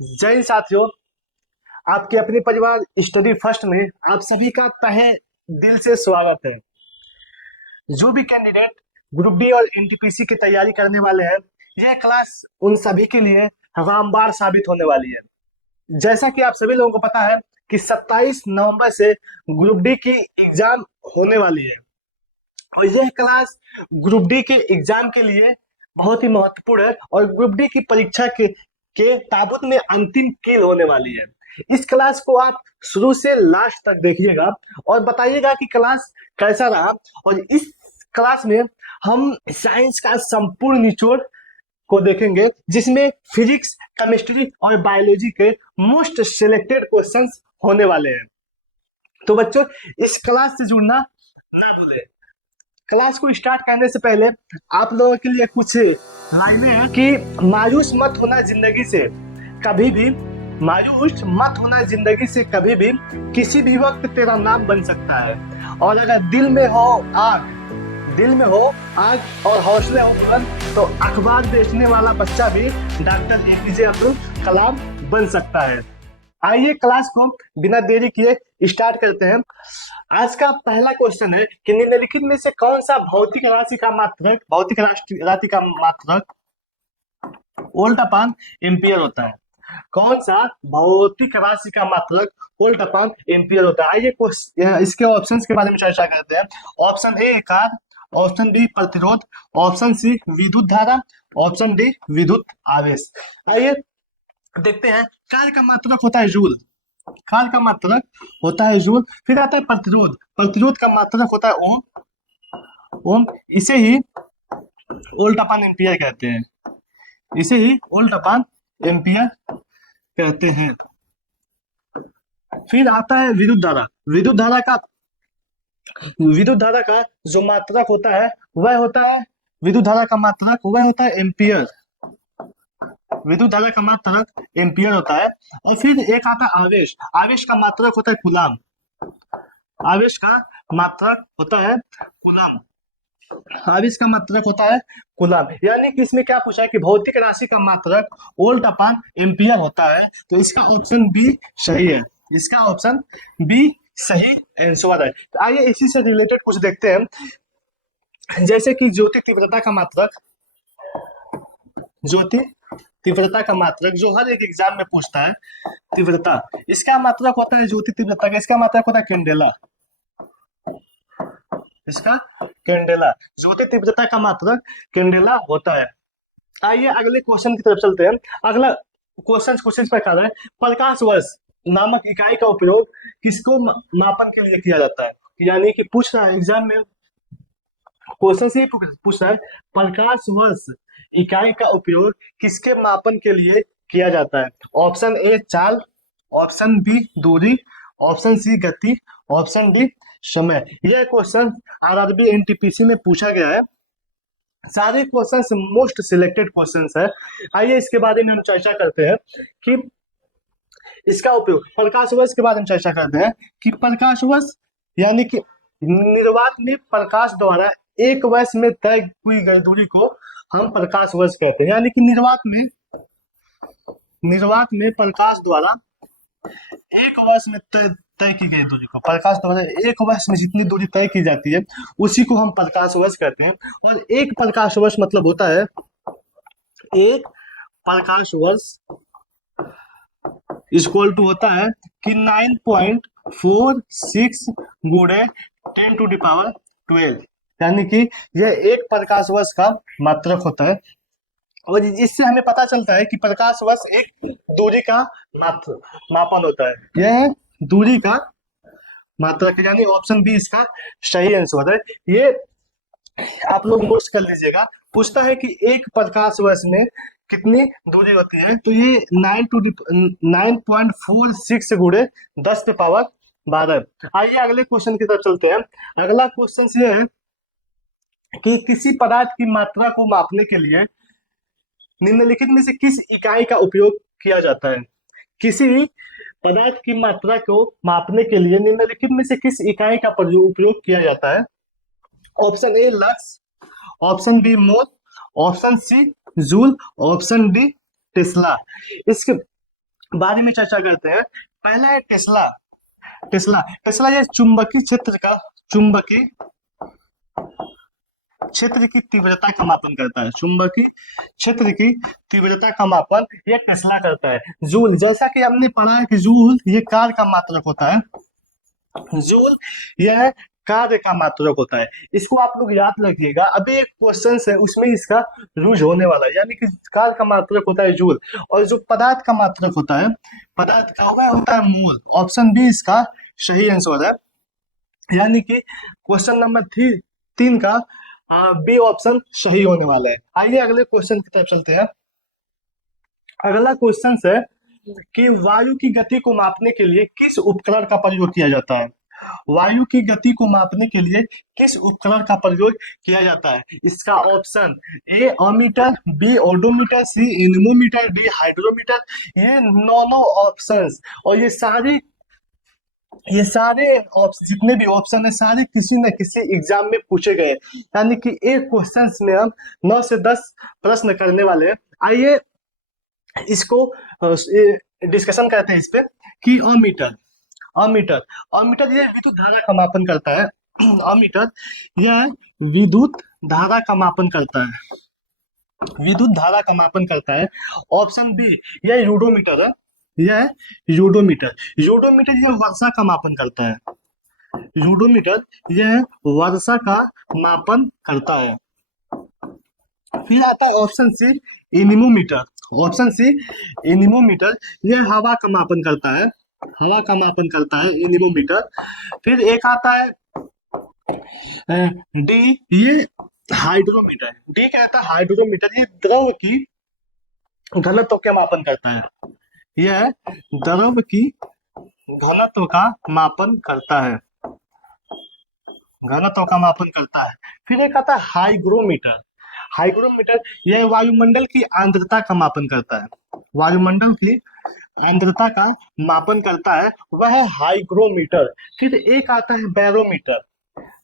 जय हिंद साथियों। आपके अपने परिवार स्टडी फर्स्ट में आप सभी का तहे दिल से स्वागत है। जो भी कैंडिडेट ग्रुप बी और एनटीपीसी की तैयारी करने वाले हैं, यह क्लास उन सभी के लिए रामबाण साबित होने वाली है। जैसा कि आप सभी लोगों को पता है कि 27 नवंबर से ग्रुप डी की एग्जाम होने वाली है और यह क्लास ग्रुप डी के एग्जाम के लिए बहुत ही महत्वपूर्ण है और ग्रुप डी की परीक्षा के ताबूत में अंतिम कील होने वाली है। इस क्लास को आप शुरू से लास्ट तक देखिएगा और बताइएगा कि क्लास कैसा रहा। और इस क्लास में हम साइंस का संपूर्ण निचोड़ को देखेंगे, जिसमें फिजिक्स, केमिस्ट्री और बायोलॉजी के मोस्ट सिलेक्टेड क्वेश्चंस होने वाले हैं। तो बच्चों, इस क्लास से जुड़ना ना भूलें। क्लास को स्टार्ट करने से पहले आप लोगों के लिए कुछ लाइनें हैं कि मायूस मत होना जिंदगी से कभी भी, मायूस मत होना जिंदगी से कभी भी, किसी भी वक्त तेरा नाम बन सकता है। और अगर दिल में हो आग और हौसले हो बुलंद, तो अखबार बेचने वाला बच्चा भी डॉक्टर एपीजे अब्दुल कलाम बन सकता है। आइए क्लास को बिना देरी किए स्टार्ट करते हैं। आज का पहला क्वेश्चन है कि निम्नलिखित में से कौन सा भौतिक राशि का मात्रक वोल्ट अपान एम्पियर होता है। कौन सा भौतिक राशि का मात्रक वोल्ट अपान एम्पियर होता है। आइए इसके ऑप्शंस के बारे में चर्चा करते हैं। Option A car, option B प्रतिरोध, ऑप्शन सी विद्युत धारा, ऑप्शन डी विद्युत आवेश। आइए देखते हैं। कार का मात्रक होता है जूल, कार का मात्रक होता है जूल। फिर आता है प्रतिरोध, प्रतिरोध का मात्रक होता है ओम, ओम। इसे ही वोल्ट अपान एम्पियर कहते हैं, इसे ही वोल्ट अपान एम्पियर कहते हैं। फिर आता है विद्युत धारा, विद्युत धारा का जो मात्रक होता है वह होता है, विद्युत धारा का मात्रक वह होता है एम्पियर, विद्युत धारा का मात्रक एम्पियर होता है। और फिर एक आता है आवेश, आवेश का मात्रक होता है कूलाम, आवेश का मात्रक होता है कूलाम, आवेश का मात्रक होता है कूलाम। यानी कि इसमें क्या पूछा है कि भौतिक राशि का मात्रक वोल्ट अपान एम्पियर होता है। तो इसका ऑप्शन बी सही है, इसका ऑप्शन बी सही आंसर है। तो आइए इसी से रिलेटेड कुछ देखते हैं। जैसे कि ज्योति तीव्रता का मात्रक, ज्योति तीव्रता का मात्रक जो हर एक एग्जाम में पूछता है, तीव्रता, इसका मात्रक होता है ज्योति तीव्रता का, इसका मात्रक होता है कैंडेला, इसका कैंडेला, ज्योति तीव्रता का मात्रक कैंडेला होता है। आइए अगले क्वेश्चन की तरफ चलते हैं। अगला क्वेश्चन कुछ इस प्रकार है, प्रकाश वर्ष नामक इकाई का उपयोग किसको मापन के लिए किया जाता है। यानी कि पूछ रहा है एग्जाम में, क्वेश्चन से ही पूछ रहा है प्रकाश वर्ष इकाई का उपयोग किसके मापन के लिए किया जाता है। ऑप्शन ए चाल, ऑप्शन बी दूरी, ऑप्शन सी गति, ऑप्शन डी समय। यह क्वेश्चन आरआरबी एनटीपीसी में पूछा गया है। सारे क्वेश्चंस मोस्ट सिलेक्टेड क्वेश्चंस है। आइए इसके बारे में हम चर्चा करते हैं कि इसका उपयोग, प्रकाश वर्ष के बारे में चर्चा करते हैं कि प्रकाश वर्ष यानी कि निर्वात में प्रकाश द्वारा एक वर्ष में तय की गई दूरी को हम प्रकाश वर्ष कहते हैं। यानी कि निर्वात में प्रकाश द्वारा एक वर्ष में तय की गई दूरी को, प्रकाश द्वारा एक वर्ष में जितनी दूरी तय की जाती है उसी को हम प्रकाश वर्ष कहते हैं। और एक प्रकाश वर्ष मतलब होता है, एक प्रकाश वर्ष इक्वल टू होता है कि 9.46 गुणे 10⁻12, यानी कि यह एक प्रकाश वर्ष का मात्रक होता है। और इससे हमें पता चलता है कि प्रकाश वर्ष एक दूरी का मापन होता है, यह दूरी का मात्रक है। यानी ऑप्शन बी इसका सही आंसर है। ये आप लोग नोट कर लीजिएगा। पूछता है कि एक प्रकाश वर्ष में कितनी दूरी होती है, तो ये 9.46 गुणे 10⁻12। आइए अगले क्वेश्चन की तरफ चलते हैं। अगला क्वेश्चन ये है कि किसी पदार्थ की मात्रा को मापने के लिए निम्नलिखित में से किस इकाई का उपयोग किया जाता है। किसी पदार्थ की मात्रा को मापने के लिए निम्नलिखित में से किस इकाई का उपयोग किया जाता है। Option A lux, option B mole, option C joule, option D tesla. इसके बारे में चर्चा करते हैं। पहला है टेस्ला। टेस्ला टेस्ला ये चुंबकीय क्षेत्र की तीव्रता का मापन करता है। चुंबकीय क्षेत्र की तीव्रता का मापन ये टेस्ला करता है। जूल, जैसा कि हमने पढ़ा है कि जूल ये कार्य का मात्रक होता है। जूल यह कार्य का मात्रक होता है। इसको आप लोग याद रखिएगा, अभी एक क्वेश्चन है उसमें इसका यूज होने वाला है। यानी कि कार्य का मात्रक होता है जूल, और जो पदार्थ का मात्रक होता है, पदार्थ का वह होता है मोल। ऑप्शन बी इसका सही आंसर है। यानी कि क्वेश्चन नंबर 3 का बी ऑप्शन सही होने वाला है। आइए अगले क्वेश्चन की तरफ चलते हैं। अगला क्वेश्चन है कि वायु की गति को मापने के लिए किस उपकरण का प्रयोग किया जाता है। वायु की गति को मापने के लिए किस उपकरण का प्रयोग किया जाता है। इसका option A ammeter, B odometer, C anemometer, D hydrometer. ये नौ ऑप्शंस, और ये सारे जितने भी ऑप्शन है सारे किसी न किसी एग्जाम में पूछे गए। यानी कि एक क्वेश्चन में हम 9 से 10 प्रश्न करने वाले हैं। आइए इसको डिस्कशन करते हैं इस पे कि अमीटर अमीटर अमीटर ये विद्युत धारा का मापन करता है। अमीटर यह विद्युत धारा का मापन करता है। विद्युत धारा का मापन करता है। ऑप्शन बी यह यूडोमीटर है। यह यूडोमीटर यूडोमीटर यह वर्षा का मापन करता है। यूडोमीटर यह वर्षा का मापन करता है। फिर आता है option C anemometer. Option C anemometer यह हवा का मापन करता है। हवा का मापन करता है एनीमोमीटर। फिर एक आता है डी, ये हाइड्रोमीटर। डी कहता है हाइड्रोमीटर, ये द्रव की घनत्व का मापन करता है। यह द्रव की घनत्व का मापन करता है। घनत्व का मापन करता है। फिर एक आता है हाइग्रोमीटर। हाइग्रोमीटर यह वायुमंडल की आर्द्रता का मापन करता है। वायुमंडल की आर्द्रता का मापन करता है, वह है हाइग्रोमीटर। फिर एक आता है बैरोमीटर।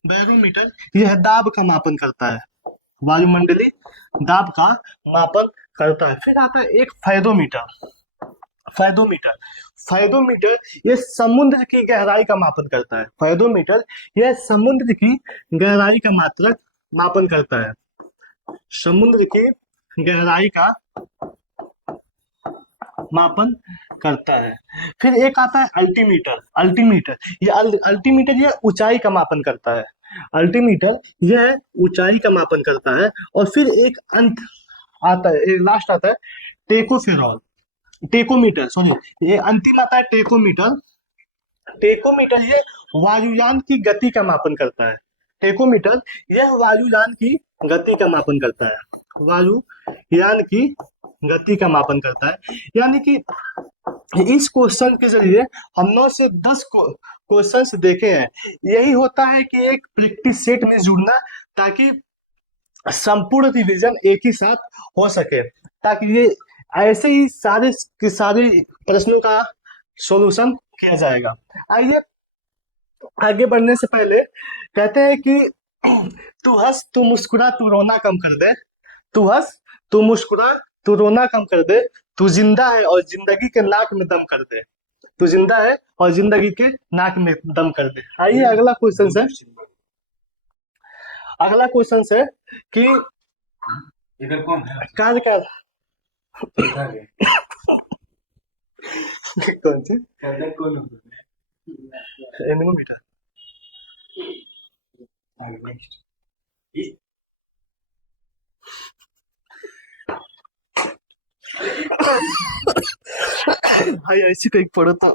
बैरोमीटर यह दाब का मापन करता है। वायुमंडलीय दाब का मापन करता है। फिर आता है एक फेदोमीटर। फेदोमीटर फेदोमीटर यह समुद्र की गहराई का मापन करता है। फेदोमीटर यह समुद्र की गहराई का मात्रक मापन करता है। समुद्र की गहराई का मापन करता है। फिर एक आता है अल्टीमीटर। अल्टीमीटर यह ऊंचाई का मापन करता है। अल्टीमीटर यह ऊंचाई का मापन करता है। और फिर एक अंत आता है, एक लास्ट आता है टेकोफेरॉल टेकोमीटर सॉरी ये अंतिम आता है टेकोमीटर। टेकोमीटर ये वायुयान की गति का मापन करता है। टेकोमीटर यह वायुयान की गति का मापन करता है। वायुयान की गति का मापन करता है। यानी कि इस क्वेश्चन के जरिए हम 9 से 10 क्वेश्चंस देखे हैं। यही होता है कि एक प्रैक्टिस सेट में जुड़ना, ताकि संपूर्ण रिवीजन एक ही साथ हो सके, ताकि ये ऐसे ही सारे के सारे प्रश्नों का सॉल्यूशन किया जाएगा। आइए आगे बढ़ने से पहले कहते हैं कि तू हंस तू मुस्कुरा तू रोना कम कर दे। तू हंस तू मुस्कुरा तू रोना कम कर दे। तू जिंदा है और जिंदगी के नाक में दम कर दे। तू जिंदा है और जिंदगी के नाक में दम कर दे। आइए अगला क्वेश्चन है। अगला क्वेश्चन है कि इधर कौन है? कार्य का इधर है। कौन से इधर कौन है? एनिमोमीटर। नेक्स्ट भाई ऐसी कहीं पढ़ो तो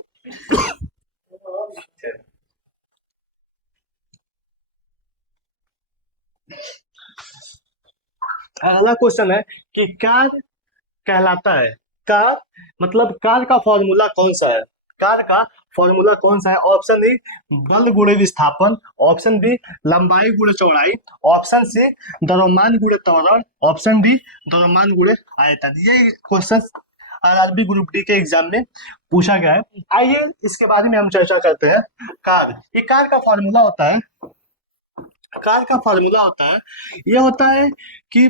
अगला क्वेश्चन है कि कार्य कहलाता है। कार मतलब कार का फॉर्मूला कौन सा है। कार का फॉर्मूला कौन सा है। ऑप्शन ए बल गुणे विस्थापन। ऑप्शन बी लंबाई गुणे चौड़ाई। ऑप्शन सी द्रव्यमान गुणे त्वरण। ऑप्शन डी द्रव्यमान गुणे आयतन। ये क्वेश्चन आरआरबी ग्रुप डी के एग्जाम में पूछा गया है। आइए इसके बारे में हम चर्चा करते हैं। कार, ये कार का फॉर्मूला होता है। कार का फॉर्मूला होता है, ये होता है कि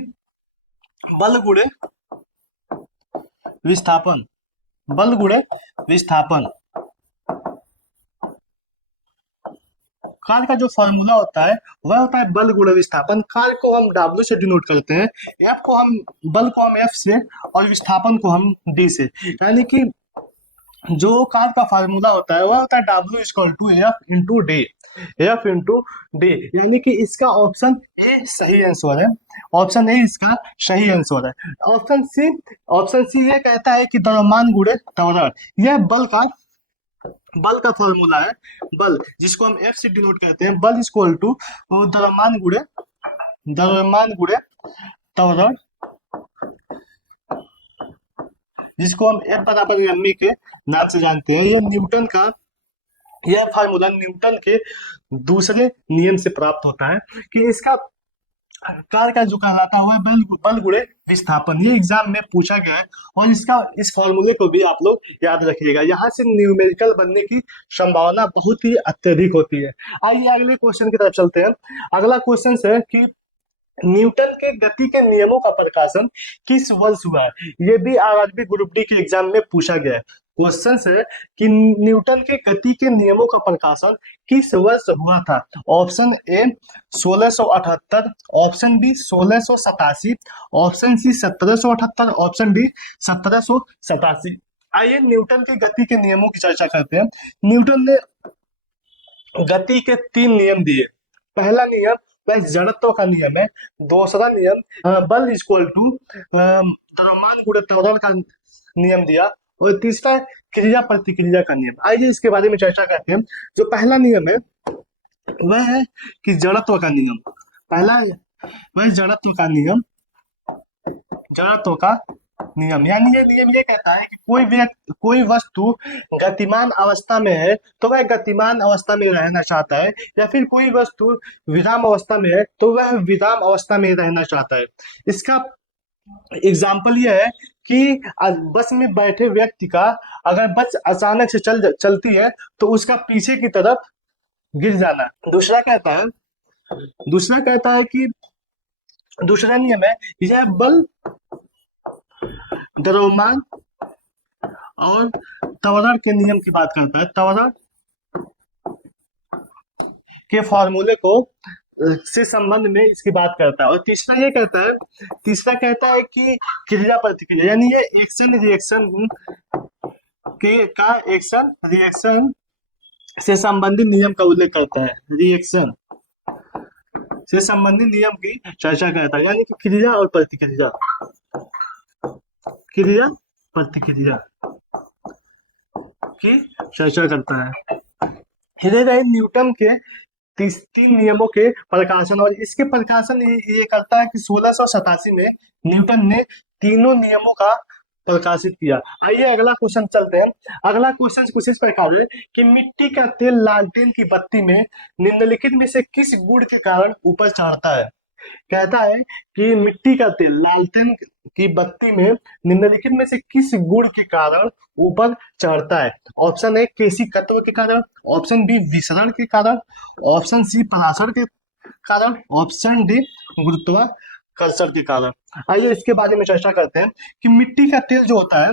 बल गुणे विस्थापन। बल गुणे विस्थापन। कार्य का जो फॉर्मूला होता है वह होता है बल गुणे विस्थापन। कार्य को हम W से डिनोट करते हैं, F को हम बल को हम F से और विस्थापन को हम D से। यानी कि जो कार्य का फार्मूला होता है वह होता है W equal to F into D, F into D. यानी कि इसका ऑप्शन ए सही आंसर है, ऑप्शन ए इसका सही आंसर है। ऑप्शन सी ये कहता है कि द्रव्यमान गुणे त्वरण, यह बल का फॉर्मूला है। बल जिसको हम F से डिनोट करते हैं, बल इक्वल टू द्रव्यमान गुणे त्वरण, जिसको हम F बराबर एम के नाम से जानते हैं। यह फार्मूला न्यूटन के दूसरे नियम से प्राप्त होता है कि इसका कार्य का जो कहलाता है वह बल गुणे विस्थापन। ये एग्जाम में पूछा गया है और इस फॉर्मूले को भी आप लोग याद रखिएगा। यहाँ से न्यूमेरिकल बनने की संभावना बहुत ही अत्यधिक होती है। आइए अगले क्वेश्चन की तरफ चलते हैं। अगला क्वेश्चन है कि न्यूटन के गति के नियमों का प्रकाशन किस वर्ष हुआ है। ये भी आरआरबी ग्रुप डी के एग्जाम में पूछा गया है। क्वेश्चन है कि न्यूटन के गति के नियमों का प्रकाशन किस वर्ष हुआ था। Option A 1678, option B 1687, option C 1778, option D 1787। आइए न्यूटन के गति के नियमों की चर्चा करते हैं। न्यूटन ने गति के 3 नियम दिए। पहला नियम वह जड़त्व का नियम है। दूसरा नियम बल इक्वल टू द्रव्यमान गुणे त्वरण का नियम दिया, और तीसरा क्रिया प्रतिक्रिया का नियम। आइए इसके बारे में चर्चा करते हैं। जो पहला नियम है वह है कि जड़त्व का नियम। पहला वह जड़त्व का नियम, यानी ये नियम ये कहता है कि कोई वस्तु गतिमान अवस्था में है तो वह गतिमान अवस्था में रहना चाहता है, या फिर कोई वस्तु विराम अवस्था में है तो वह विराम अवस्था में रहना चाहता है। इसका एग्जाम्पल यह है कि बस में बैठे व्यक्ति का अगर बस अचानक से चलती है तो उसका पीछे की तरफ गिर जाना। दूसरा कहता है कि दूसरा नियम है यह बल द्रव्यमान और त्वरण के नियम की बात करता है, त्वरण के फॉर्मूले को से संबंध में इसकी बात करता है। और तीसरा कहता है कि क्रिया प्रतिक्रिया, यानी ये एक्शन रिएक्शन से संबंधित नियम का उल्लेख करता है। रिएक्शन से संबंधित नियम की चर्चा करता है, यानी कि क्रिया प्रतिक्रिया की चर्चा करता है। हृदय रहे न्यूटन के 3 नियमों के प्रकाशन, और इसके प्रकाशन ये करता है कि 1687 में न्यूटन ने तीनों नियमों का प्रकाशित किया। आइए अगला क्वेश्चन चलते हैं। अगला क्वेश्चन कुछ इस प्रकार है कि मिट्टी का तेल लालटेन की बत्ती में निम्नलिखित में से किस गुण के कारण ऊपर चढ़ता है। कहता है कि मिट्टी का तेल लालटेन की बत्ती में निम्नलिखित में से किस गुण के कारण ऊपर चढ़ता है। ऑप्शन ए केशिकत्व के कारण, ऑप्शन बी विसरण के कारण, ऑप्शन सी पराशर के कारण, ऑप्शन डी गुरुत्वाकर्षण के कारण। आइए इसके बारे में चर्चा करते हैं कि मिट्टी का तेल जो होता है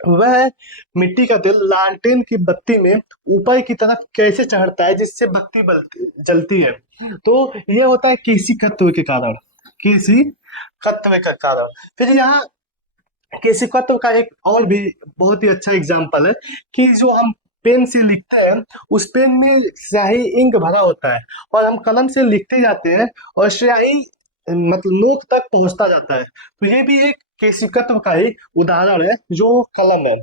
वह मिट्टी का तेल लालटेन की बत्ती में ऊपर की तरफ कैसे चढ़ता है जिससे बत्ती जलती है। तो यह होता है केशिकत्व के कारण, फिर यहाँ केशिकत्व का एक और भी बहुत ही अच्छा एग्जाम्पल है कि जो हम पेन से लिखते हैं उस पेन में स्याही इंक भरा होता है और हम कलम से लिखते जाते हैं और स्याही मतलब नोक तक पहुंचता जाता है। तो ये भी एक केशिकत्व का ही उदाहरण है जो कलम है।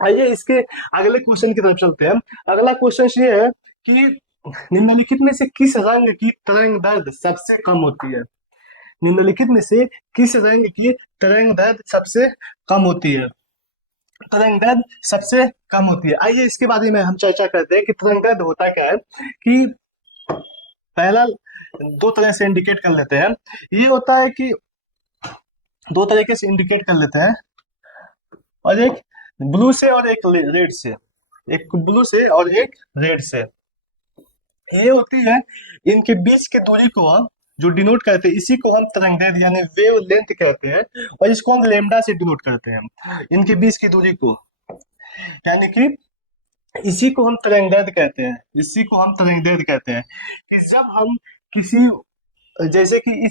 आइए इसके अगले क्वेश्चन की तरफ चलते हैं। अगला क्वेश्चन ये है कि निम्नलिखित में से किस रंग की तरंग दैर्घ्य सबसे कम होती है। निम्नलिखित में से किस रंग की तरंग दैर्घ्य सबसे कम होती है। तरंग दैर्घ्य सबसे कम होती है। आइए इसके बारे में हम चर्चा करते हैं कि तरंग दैर्घ्य होता क्या है। कि पहला 2 तरह से इंडिकेट कर लेते हैं। ये होता है कि 2 तरीके से इंडिकेट कर लेते हैं, और एक ब्लू से और एक रेड से, एक ब्लू से और एक रेड से। ये होती है इनके बीच की दूरी को हम जो डिनोट करते हैं, इसी को हम तरंगदैर्घ्य यानी वेव लेंथ कहते हैं, और इसको हम लेमडा से डिनोट करते हैं, इनके बीच की दूरी को, यानी कि इसी को हम तरंगदैर्घ्य कहते हैं, इसी को हम तरंगदैर्घ्य कहते हैं। कि जब हम किसी, जैसे कि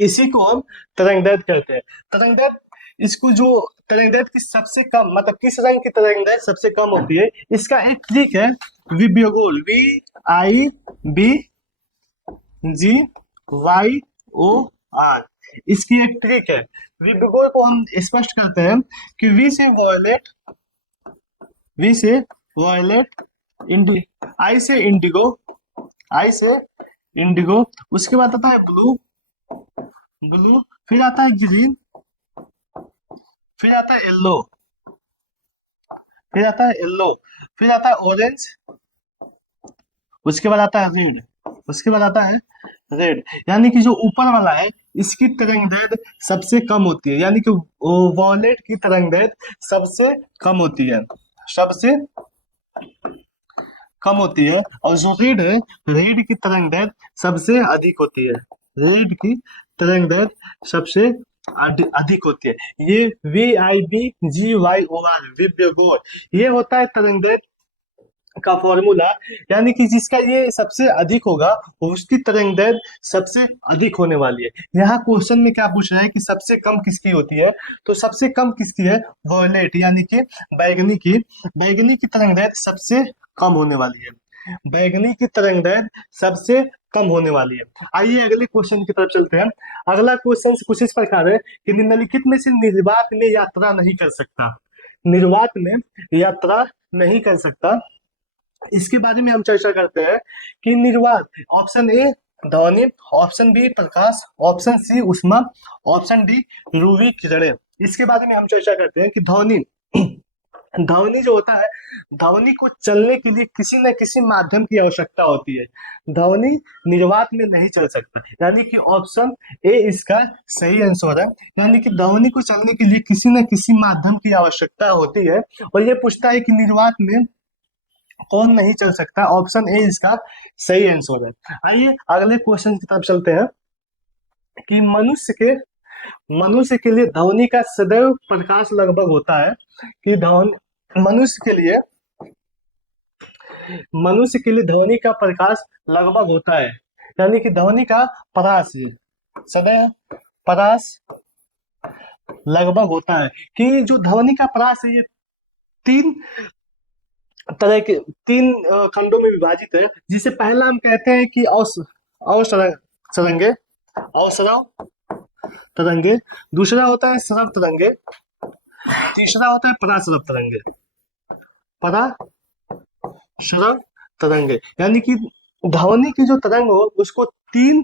इसी को हम तरंगदैर्घ्य कहते हैं। तरंगदैर्घ्य, इसको जो तरंगदैर्घ्य की सबसे कम, मतलब किस रंग की तरंगदैर्घ्य सबसे कम होती है, इसका एक ट्रिक है, विबग्योर, VIBGYOR, इसकी एक ट्रिक है। विबग्योर को हम स्पष्ट करते हैं कि V से वॉयलेट, I से इंडिगो, उसके बाद आता है ब्लू, फिर आता है ग्रीन, फिर आता है येलो, फिर आता है ऑरेंज, उसके बाद आता है रेड, यानी कि जो ऊपर वाला है इसकी तरंगदैर्घ्य सबसे कम होती है, यानी कि वॉयलेट की तरंगदैर्घ्य सबसे कम होती है, और जो रेड है, रेड की तरंगदैर्घ्य सबसे अधिक होती है, अधिक होती है। ये VIBGYOR, विबग्योर, ये होता है तरंगदैर्घ्य का फॉर्मूला, यानी कि जिसका ये सबसे अधिक होगा उसकी तरंगदैर्घ्य सबसे अधिक होने वाली है। यहाँ क्वेश्चन में क्या पूछ रहा है कि सबसे कम किसकी होती है, तो सबसे कम किसकी है, वॉयलेट यानी कि बैगनी की तरंगदैर्घ्य सबसे कम होने वाली है, आइए अगले क्वेश्चन की तरफ चलते हैं। अगला क्वेश्चन कुछ इस प्रकार है कि निम्नलिखित में से निर्वात में यात्रा नहीं कर सकता, इसके बारे में हम चर्चा करते हैं कि निर्वात, ऑप्शन ए ध्वनि, ऑप्शन बी प्रकाश, ऑप्शन सी ऊष्मा, ऑप्शन डी ध्रुवीय किरणें। इसके बारे में हम चर्चा करते हैं कि ध्वनि जो होता है, ध्वनि को चलने के लिए किसी न किसी माध्यम की आवश्यकता होती है, ध्वनि निर्वात में नहीं चल सकता, यानी कि ऑप्शन ए इसका सही आंसर है, यानी कि ध्वनि को चलने के लिए किसी न किसी माध्यम की आवश्यकता होती है। और ये पूछता है कि निर्वात में कौन नहीं चल सकता, ऑप्शन ए इसका सही आंसर है। आइए अगले क्वेश्चन की तरफ चलते हैं कि मनुष्य के लिए ध्वनि का सदैव प्रकाश लगभग होता है, कि मनुष्य के लिए ध्वनि का प्रकाश लगभग होता है, यानी कि ध्वनि का प्रकाश सदैव प्रकाश लगभग होता है, कि जो ध्वनि का प्रकाश है ये तीन खंडों में विभाजित है, जिसे पहला हम कहते हैं कि अवसरव तरंगे, दूसरा होता है सरव तरंगे, तीसरा होता है पराशरव तरंगे, यानी कि ध्वनि की जो तरंग हो उसको तीन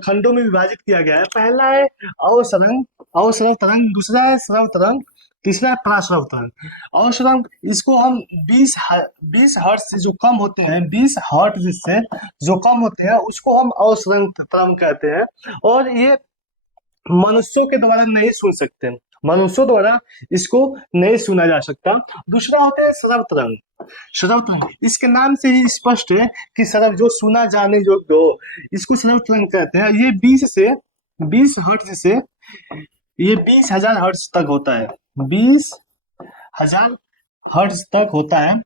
खंडों में विभाजित किया गया है। पहला है अवसरव तरंग, दूसरा है सरव तरंग, तीसरा है पराशरव तरंग। अवसरव, इसको हम 20 हर्ट्ज से जो कम होते हैं, 20 हर्ट्ज से जो कम होते हैं उसको हम अवसरव तरंग कहते हैं, और ये मनुष्यों के द्वारा नहीं सुन सकते, मनुष्यों द्वारा इसको नहीं सुना जा सकता। दूसरा होता है सरव तरंग, इसके नाम से ही स्पष्ट है कि सरव जो सुना जाने योग्य हो, इसको सरव तरंग कहते हैं। ये 20 हर्ट्ज से ये 20,000 हर्ट्ज तक होता है, 20,000 हर्ट्ज तक होता है।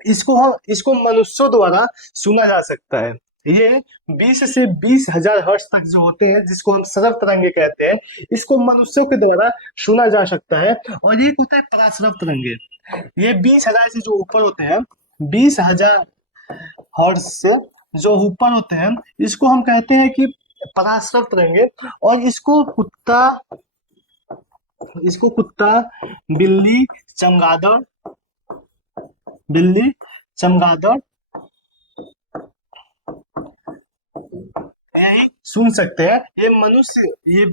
इसको मनुष्यों द्वारा सुना जा सकता है। ये 20 से 20,000 हर्ट्ज तक जो होते हैं, जिसको हम सरव तरंगे कहते हैं, इसको मनुष्यों के द्वारा सुना जा सकता है। और एक होता है पराशरव तरंगे, ये 20,000 से जो ऊपर होते हैं, 20,000 हर्ट्ज से जो ऊपर होते हैं, इसको हम कहते हैं कि पराशरव तरंगे। और इसको कुत्ता, बिल्ली, चमगादड़ यही सुन सकते हैं।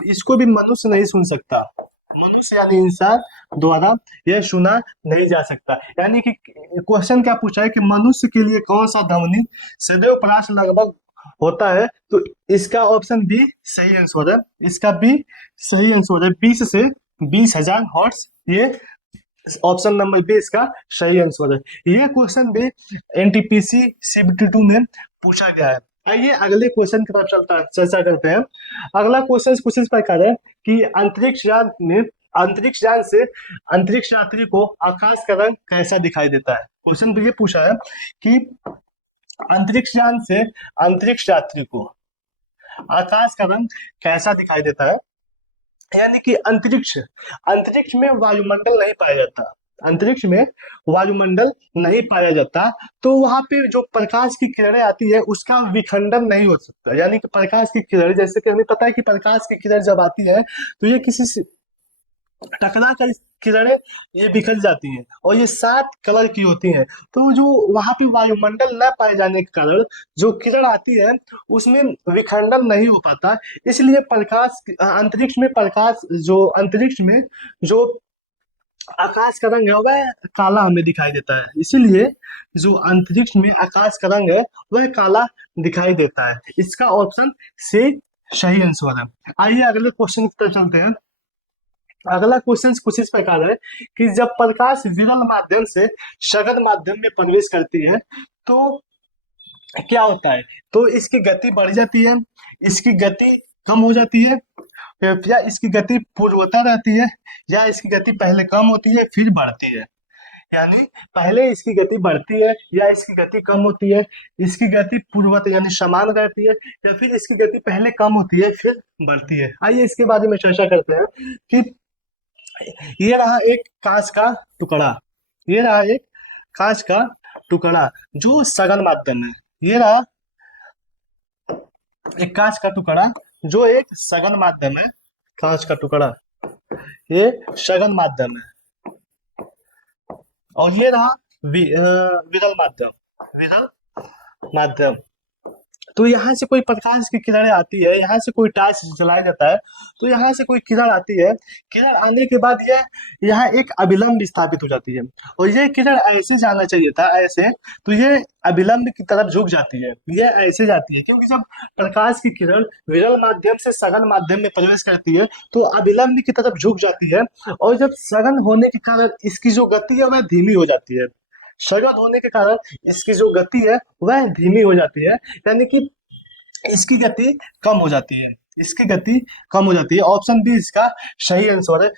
इसको भी मनुष्य नहीं सुन सकता, मनुष्य यानी इंसान द्वारा यह सुना नहीं जा सकता। यानी कि क्वेश्चन क्या पूछा है कि मनुष्य के लिए कौन सा ध्वनि सदैव प्रकाश लगभग होता है, तो इसका ऑप्शन बी सही आंसर है, 20 से 20,000 हर्ट्ज, ये ऑप्शन नंबर बी इसका सही आंसर है। ये क्वेश्चन भी NTPC CBT 2 में पूछा गया है। आइए अगले क्वेश्चन की तरफ चर्चा करते हैं। अगला क्वेश्चन कुछ इस प्रकार है कि अंतरिक्ष यान से अंतरिक्ष यात्री को आकाश का रंग कैसा दिखाई देता है। क्वेश्चन ये पूछा है कि अंतरिक्ष यान से अंतरिक्ष यात्री को आकाश का रंग कैसा दिखाई देता है। यानी कि अंतरिक्ष अंतरिक्ष में वायुमंडल नहीं पाया जाता, अंतरिक्ष में वायुमंडल नहीं पाया जाता, तो वहां पे जो प्रकाश की किरणें आती है उसका विखंडन नहीं हो सकता। यानी कि प्रकाश की किरण, जैसे कि हमें पता है कि प्रकाश की किरण जब आती है तो ये किसी से टकरा कर किरणें ये बिखर जाती हैं और ये 7 कलर की होती हैं। तो जो वहां पे वायुमंडल न पाए जाने के कारण जो किरण आती है उसमें विखंडन नहीं हो पाता, इसलिए अंतरिक्ष में जो आकाश का रंग है वह काला हमें दिखाई देता है। इसीलिए जो अंतरिक्ष में आकाश का रंग है वह काला दिखाई देता है। इसका ऑप्शन सी सही आंसर है। आइए अगले क्वेश्चन की तरफ चलते हैं। अगला क्वेश्चन कुछ इस प्रकार है कि जब प्रकाश विरल माध्यम से सघन माध्यम में प्रवेश करती है तो क्या होता है। तो इसकी गति बढ़ जाती है, इसकी गति कम हो जाती है, या इसकी गति पूर्वता रहती है, या इसकी गति पहले कम होती है फिर बढ़ती है। यानी पहले इसकी गति बढ़ती है या इसकी गति कम होती है, इसकी गति पूर्वत यानी समान रहती है, या फिर इसकी गति पहले कम होती है फिर बढ़ती है। आइए इसके बारे में चर्चा करते हैं कि ये रहा एक कांच का टुकड़ा, ये रहा एक कांच का टुकड़ा जो सघन माध्यम है। ये रहा एक कांच का टुकड़ा जो एक सघन माध्यम है, कांच का टुकड़ा ये सघन माध्यम है। और ये रहा विरल माध्यम। तो यहाँ से कोई प्रकाश की किरणें आती है, यहाँ से कोई टार्च जलाया जाता है, तो यहाँ से कोई किरण आती है, किरण आने के बाद यह यहाँ एक अभिलंब स्थापित हो जाती है और ये किरण ऐसे जाना चाहिए था, ऐसे, तो ये अभिलंब की तरफ झुक जाती है, ये ऐसे जाती है क्योंकि जब प्रकाश की किरण विरल माध्यम से सघन माध्यम में प्रवेश करती है तो अभिलंब की तरफ झुक जाती है और जब सघन होने के कारण इसकी जो गति है वह धीमी हो जाती है। सघन होने के कारण इसकी जो गति है वह धीमी हो जाती है, यानी कि इसकी गति कम हो जाती है, इसकी गति कम हो जाती है। ऑप्शन बी इसका सही आंसर है।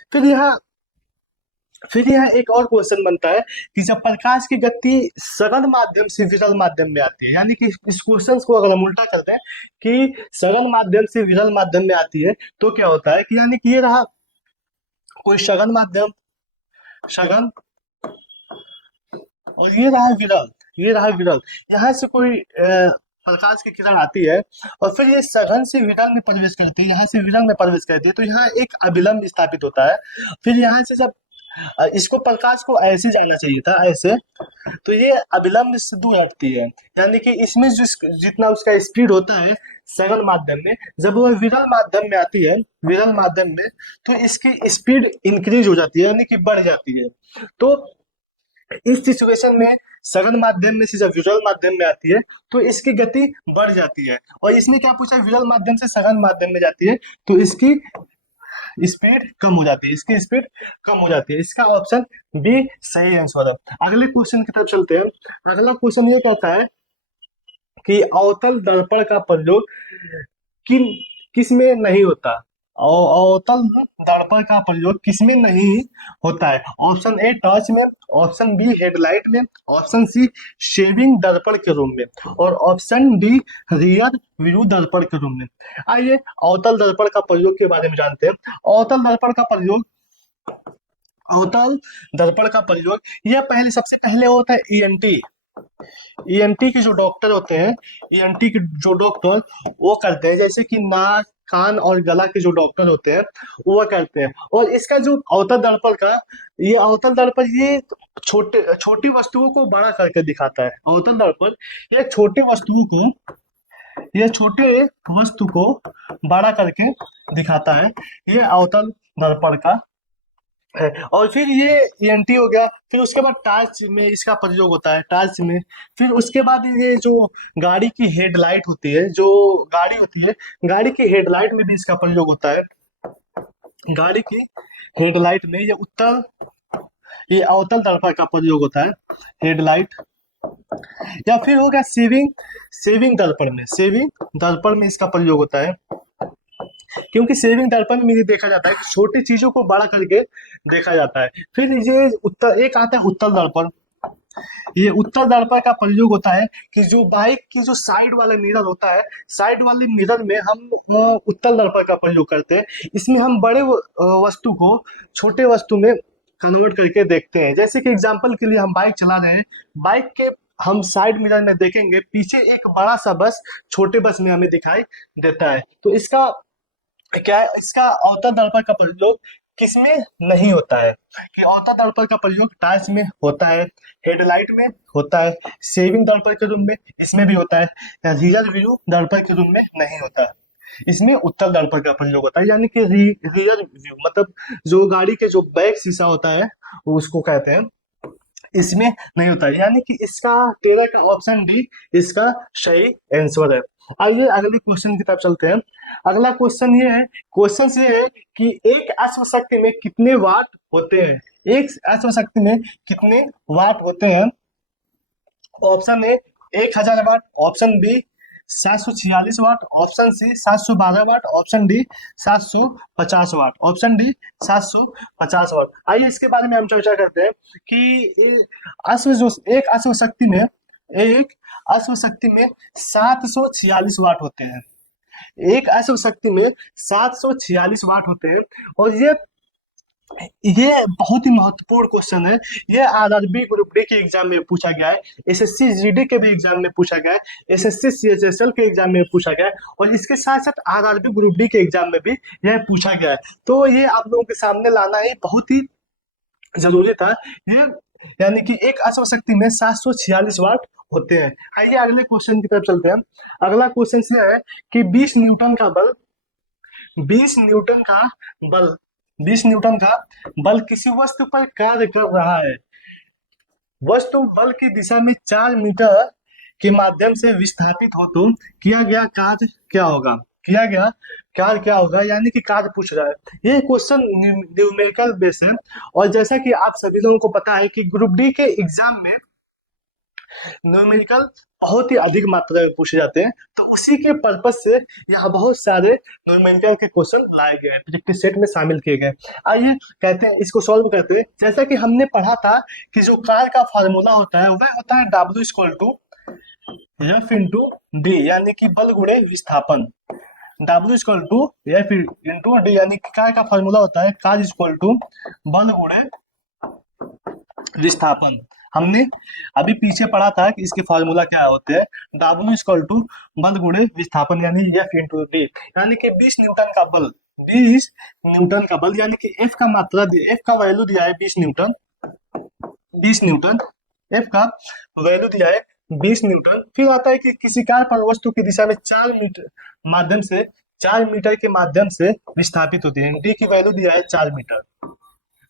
फिर यहाँ एक और क्वेश्चन बनता है कि जब प्रकाश की गति सघन माध्यम से विरल माध्यम में आती है, यानी कि इस क्वेश्चन को अगर हम उल्टा करते हैं कि सघन माध्यम से विरल माध्यम में आती है तो क्या होता है कि यानी कि ये रहा कोई सघन माध्यम, सघन, और ये रहा विरल, यहाँ से कोई प्रकाश की किरण आती है और फिर ये सघन से विरल में प्रवेश करती है, यहाँ से विरल में प्रवेश करती है, तो यहाँ एक अभिलंब स्थापित होता है। फिर यहाँ से जब इसको प्रकाश को ऐसे जाना चाहिए था, ऐसे, तो ये अभिलंब से दूर हटती है, यानी कि इसमें जितना उसका स्पीड होता है सघन माध्यम में, जब वह विरल माध्यम में आती है, विरल माध्यम में, तो इसकी स्पीड इंक्रीज हो जाती है, यानी कि बढ़ जाती है। तो इस सिचुएशन में सघन माध्यम में से जब विरल माध्यम में आती है तो इसकी गति बढ़ जाती है, और इसमें क्या पूछा, विरल माध्यम से सघन माध्यम में जाती है तो इसकी स्पीड कम हो जाती है, इसकी स्पीड कम हो जाती है। इसका ऑप्शन बी सही आंसर है। अगले क्वेश्चन की तरफ चलते हैं। अगला क्वेश्चन ये कहता है कि अवतल दर्पण का प्रयोग किसमें नहीं होता। अवतल दर्पण का प्रयोग किसमें नहीं होता है। ऑप्शन ए टॉर्च में, ऑप्शन बी हेडलाइट में, ऑप्शन सी शेविंग दर्पण के रूम में, और ऑप्शन डी रियर व्यू दर्पण के रूम में। आइए अवतल दर्पण का प्रयोग के बारे में जानते हैं। अवतल दर्पण का प्रयोग यह सबसे पहले होता है ईएनटी के जो डॉक्टर होते हैं, ईएनटी के जो डॉक्टर वो करते हैं, जैसे कि नाक, कान और गला के जो डॉक्टर होते हैं वो करते हैं। और इसका जो अवतल दर्पण ये छोटी वस्तुओं को बड़ा करके दिखाता है। अवतल दर्पण ये छोटे वस्तु को बड़ा करके दिखाता है, ये अवतल दर्पण का है। और फिर ये ईएनटी हो गया, फिर उसके बाद टार्च में इसका प्रयोग होता है, टार्च में। फिर उसके बाद ये जो गाड़ी की हेडलाइट होती है, गाड़ी की हेडलाइट में भी इसका प्रयोग होता है। गाड़ी की हेडलाइट में ये अवतल दर्पण का प्रयोग होता है, हेडलाइट या फिर हो गया सेविंग सेविंग दर्पण में, सेविंग दर्पण में इसका प्रयोग होता है, क्योंकि सेविंग दर्पण में ये देखा जाता है कि छोटी चीजों को बड़ा करके देखा जाता है। फिर ये उत्तर एक आता है उत्तर दर्पण। ये उत्तर दर्पण का प्रयोग होता है कि जो बाइक की जो साइड वाला मिरर होता है, साइड वाले मिरर में हम उत्तर दर्पण का प्रयोग करते हैं। इसमें हम बड़े वस्तु को छोटे वस्तु में कन्वर्ट करके देखते हैं। जैसे कि एग्जांपल के लिए हम बाइक चला रहे हैं, बाइक के हम साइड मिरर में देखेंगे, पीछे एक बड़ा सा बस छोटे बस में हमें दिखाई देता है। तो इसका क्या है, इसका अवतल दर्पण का प्रयोग किसमें नहीं होता है, कि अवतल दर्पण का प्रयोग टायर्स में होता है, हेडलाइट में होता है, सेविंग दर्पण के रूप में इसमें भी होता है, या रियर व्यू दर्पण के रूप में नहीं होता है। इसमें उत्तल दर्पण का प्रयोग होता है, यानी कि रियर व्यू मतलब जो गाड़ी के जो बैक शीशा होता है वो उसको कहते हैं, इसमें नहीं होता है। यानी कि इसका 13 का ऑप्शन डी इसका सही आंसर है। आइए अगले क्वेश्चन की तरफ चलते हैं। अगला क्वेश्चन ये है कि एक अश्वशक्ति में कितने वाट होते हैं, एक अश्वशक्ति में कितने वाट होते हैं। Option A 1000 watt, option B 746 watt, option C 712 watt, option D 750 watt, option D 750 watt. आइए इसके बारे में हम चर्चा करते हैं कि एक अश्वशक्ति में 746 वाट होते हैं, एक अश्वशक्ति में 746 वाट होते हैं। और ये बहुत ही महत्वपूर्ण क्वेश्चन है। ये आरआरबी ग्रुप डी के एग्जाम में पूछा गया है, एसएससी जीडी के भी एग्जाम में पूछा गया है, एसएससी सीएचएसएल के एग्जाम में पूछा गया है, और इसके साथ साथ आरआरबी ग्रुप डी के एग्जाम में भी यह पूछा गया है। तो ये आप लोगों के सामने लाना ही बहुत ही जरूरी था। ये यानी कि एक अश्वशक्ति में 746 वाट होते हैं। आइए अगले क्वेश्चन की तरफ चलते हैं। अगला क्वेश्चन ये है कि 20 न्यूटन का बल 20 न्यूटन का बल किसी वस्तु पर कार्य कर रहा है। वस्तु बल की दिशा में 4 मीटर के माध्यम से विस्थापित हो तो किया गया कार्य क्या होगा, यानी कि कार्य पूछ रहा है। ये क्वेश्चन न्यूमेरिकल बेस है, और जैसा कि आप सभी लोगों को पता है कि ग्रुप डी के एग्जाम में न्यूमेरिकल बहुत ही अधिक मात्रा में पूछे जाते हैं, तो उसी के पर्पज से यहाँ बहुत सारे न्यूमेरिकल के क्वेश्चन लाए गए, प्रैक्टिस सेट में शामिल किए गए। आइए कहते हैं इसको सॉल्व करते हैं। जैसा कि हमने पढ़ा था कि जो कार का फार्मूला होता है वह होता है W = F × D, यानी कि बल गुणे विस्थापन। W = F × D, यानी कि कार का फार्मूला होता है कार = बल गुणे विस्थापन। हमने अभी पीछे पढ़ा था कि इसके फार्मूला क्या होते हैं, W = बल गुणे विस्थापन, यानी F × D, यानी कि 20 न्यूटन का बल, 20 न्यूटन का बल, यानी कि F का वैल्यू दिया है 20 न्यूटन, F का वैल्यू दिया है 20 न्यूटन। फिर आता है कि किसी कार पर वस्तु की दिशा में 4 मीटर के माध्यम से विस्थापित होती है। D की वैल्यू दिया है 4 मीटर,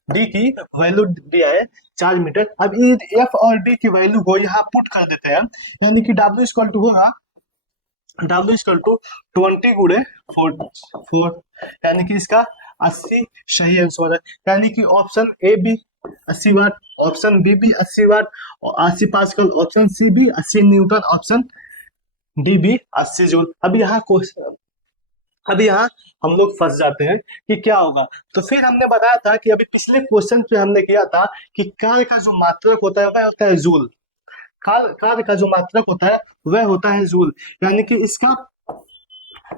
D की वैल्यू दिया है 4 मीटर। अब F और D की वैल्यू को यहाँ पुट कर देते हैं, यानी कि W होगा W = 20 × 4, यानी कि इसका 80 सही आंसर है। यानी कि ऑप्शन ए भी 80 वाट, ऑप्शन बी भी 80 वाट, 80 पास्कल, ऑप्शन सी भी 80 न्यूटन, ऑप्शन डी भी 80 जूल। अब यहाँ हम लोग फंस जाते हैं कि क्या होगा। तो फिर हमने बताया था कि अभी पिछले क्वेश्चन पे हमने किया था कि कार्य का जो मात्रक होता है वह होता है जूल, कार्य का जो मात्रक होता है वह होता है जूल, यानी कि इसका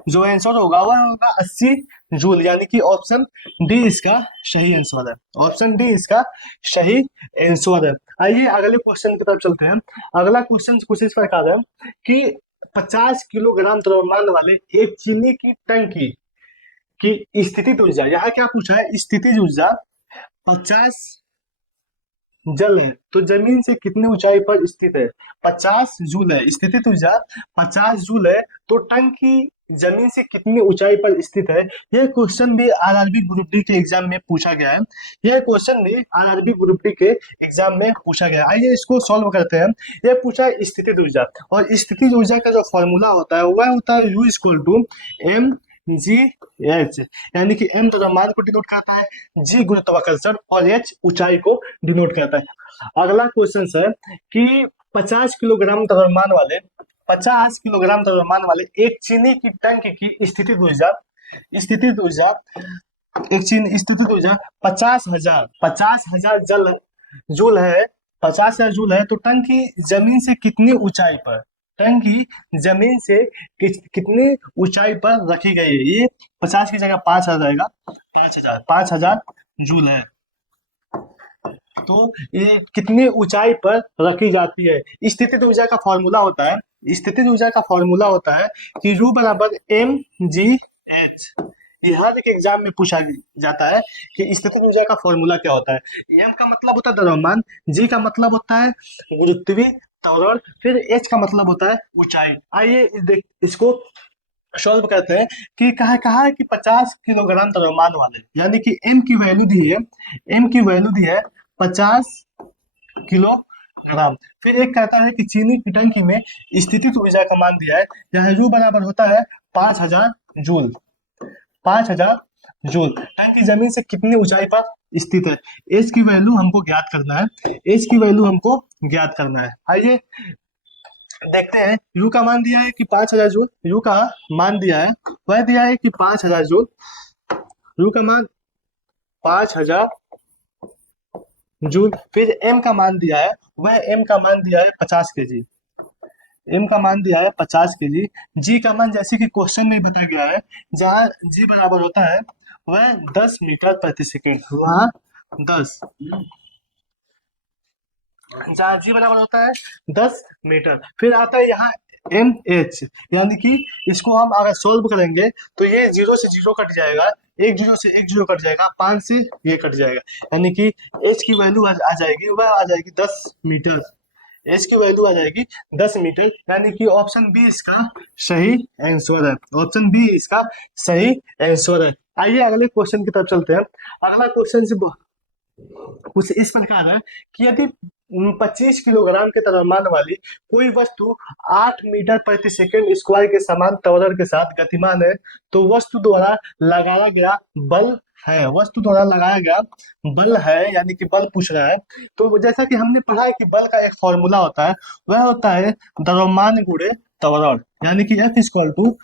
जो आंसर होगा वह होगा 80 जूल, यानी कि ऑप्शन डी इसका सही आंसर है, ऑप्शन डी इसका सही आंसर है। आइए अगले क्वेश्चन की तरफ चलते हैं। अगला क्वेश्चन कुछ इस प्रकार है कि 50 किलोग्राम द्रव्यमान वाले एक चीनी की टंकी की स्थितिज ऊर्जा, यहाँ क्या पूछा है, स्थितिज ऊर्जा 50 जल है तो जमीन से कितनी ऊंचाई पर स्थित है, 50 जूल है, स्थितिज ऊर्जा 50 जूल है तो टंकी जमीन से कितनी ऊंचाई पर स्थित है। यह क्वेश्चन भी आरआरबी ग्रुप डी के एग्जाम में पूछा गया है, यह क्वेश्चन भी आरआरबी ग्रुप डी के एग्जाम में पूछा गया। आइए इसको सॉल्व करते हैं। यह पूछा है स्थितिज ऊर्जा, और स्थितिज ऊर्जा का जो फॉर्मूला होता है वह होता है U = M जी एच, यानी कि एम द्रव्यमान को डिनोट करता है, जी गुरुत्वाकर्षण और एच ऊंचाई को डिनोट करता है। अगला क्वेश्चन है कि 50 किलोग्राम द्रव्यमान वाले 50 किलोग्राम द्रव्यमान वाले एक चीनी की टंकी की स्थितिज ऊर्जा एक चीनी स्थितिज ऊर्जा 50,000 जल जूल है, 50,000 जूल है। तो टंकी जमीन से कितनी ऊंचाई पर टंकी जमीन से कितनी ऊंचाई पर रखी गई है? ये 50 की जगह 5,000 जाएगा, 5,000 जूल है। तो ये कितनी ऊंचाई पर रखी जाती है? स्थितिज ऊर्जा का फॉर्मूला होता है, स्थितिज ऊर्जा का फॉर्मूला होता है कि यू बराबर एम जी एच। ये हर एक एग्जाम में पूछा जाता है कि स्थितिज ऊर्जा का फॉर्मूला क्या होता है। एम का मतलब होता है द्रव्यमान, जी का मतलब होता है गुरुत्वीय त्वरण, फिर एच का मतलब होता है ऊंचाई। आइए इसको सॉल्व करते हैं कि कहा है कि 50 किलोग्राम द्रव्यमान वाले, यानी कि एम की वैल्यू दी है, एम की वैल्यू दी है 50 किलोग्राम। फिर एक कहता है कि चीनी की टंकी में स्थितिज ऊर्जा का मान दिया है, जहाँ यू बराबर होता है 5,000 जूल, 5,000 जूल। टंकी जमीन से कितनी ऊंचाई पर स्थित है? एच की वैल्यू हमको ज्ञात करना है, एच की वैल्यू हमको ज्ञात करना है। आइए देखते हैं। यू का मान दिया है कि 5,000 जूल, यू का मान दिया है वह दिया है कि 5,000 जूल, यू का मान 5,000 जूल। फिर एम का मान दिया है, वह एम का मान दिया है 50 के जी, एम का मान दिया है 50 के जी। जी का मान जैसे कि क्वेश्चन में बताया गया है, जहाँ जी बराबर होता है वह 10 मीटर प्रति सेकेंड, वहाँ 10, जहाँ जी बराबर होता है 10 मीटर। फिर आता है यहाँ एम एच, यानी कि इसको हम अगर सोल्व करेंगे तो ये 0 से 0 कट जाएगा, एक 0 से 1 0 कट जाएगा, 5 से ये कट जाएगा, यानी कि एच की वैल्यू आ जाएगी, वह आ जाएगी 10 मीटर। एच की वैल्यू आ जाएगी 10 मीटर, यानी कि ऑप्शन बी इसका सही आंसर है, ऑप्शन बी इसका सही आंसर है। आइए अगले क्वेश्चन की तरफ चलते हैं। अगला क्वेश्चन से कुछ इस प्रकार है कि यदि 25 किलोग्राम के द्रव्यमान वाली कोई वस्तु 8 मीटर प्रति सेकंड स्क्वायर के समान त्वरण के साथ गतिमान है, तो वस्तु द्वारा लगाया गया बल है, वस्तु द्वारा लगाया गया बल है, यानी कि बल पूछ रहा है। तो जैसा कि हमने पढ़ा है कि बल का एक फॉर्मूला होता है, वह होता है द्रव्यमान गुणे त्वरण, यानी कि F equal to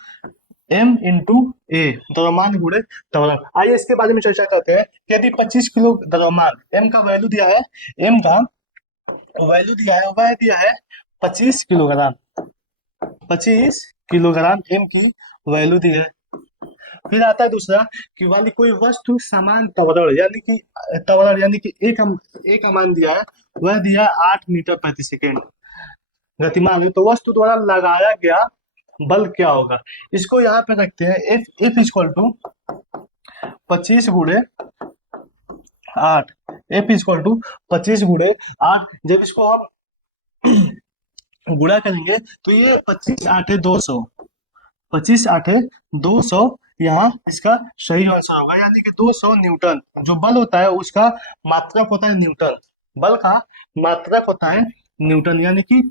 M into A, द्रव्यमान गुणे त्वरण। आइए इसके बारे में चर्चा करते हैं कि यदि 25 किलो द्रव्यमान, एम का वैल्यू दिया है, एम का वैल्यू दिया है, वह दिया है 25 किलोग्राम, 25 किलोग्राम एम की वैल्यू दी है। फिर आता है दूसरा कि वाली कोई वस्तु समान त्वरण, यानी कि एक का मान दिया है, वह दिया 8 मीटर प्रति सेकेंड गतिमान है, तो वस्तु द्वारा लगाया गया बल क्या होगा? इसको यहाँ पे रखते हैं, एफ इक्वल टू 25 गुणे 8, एफ इक्वल टू 25 गुणे 8। जब इसको हम गुणा करेंगे तो ये 25 8 200, 25 8 200 यहाँ इसका सही आंसर होगा, यानी कि 200 न्यूटन जो बल होता है उसका मात्रक होता है न्यूटन, बल का मात्रक होता है न्यूटन, यानी कि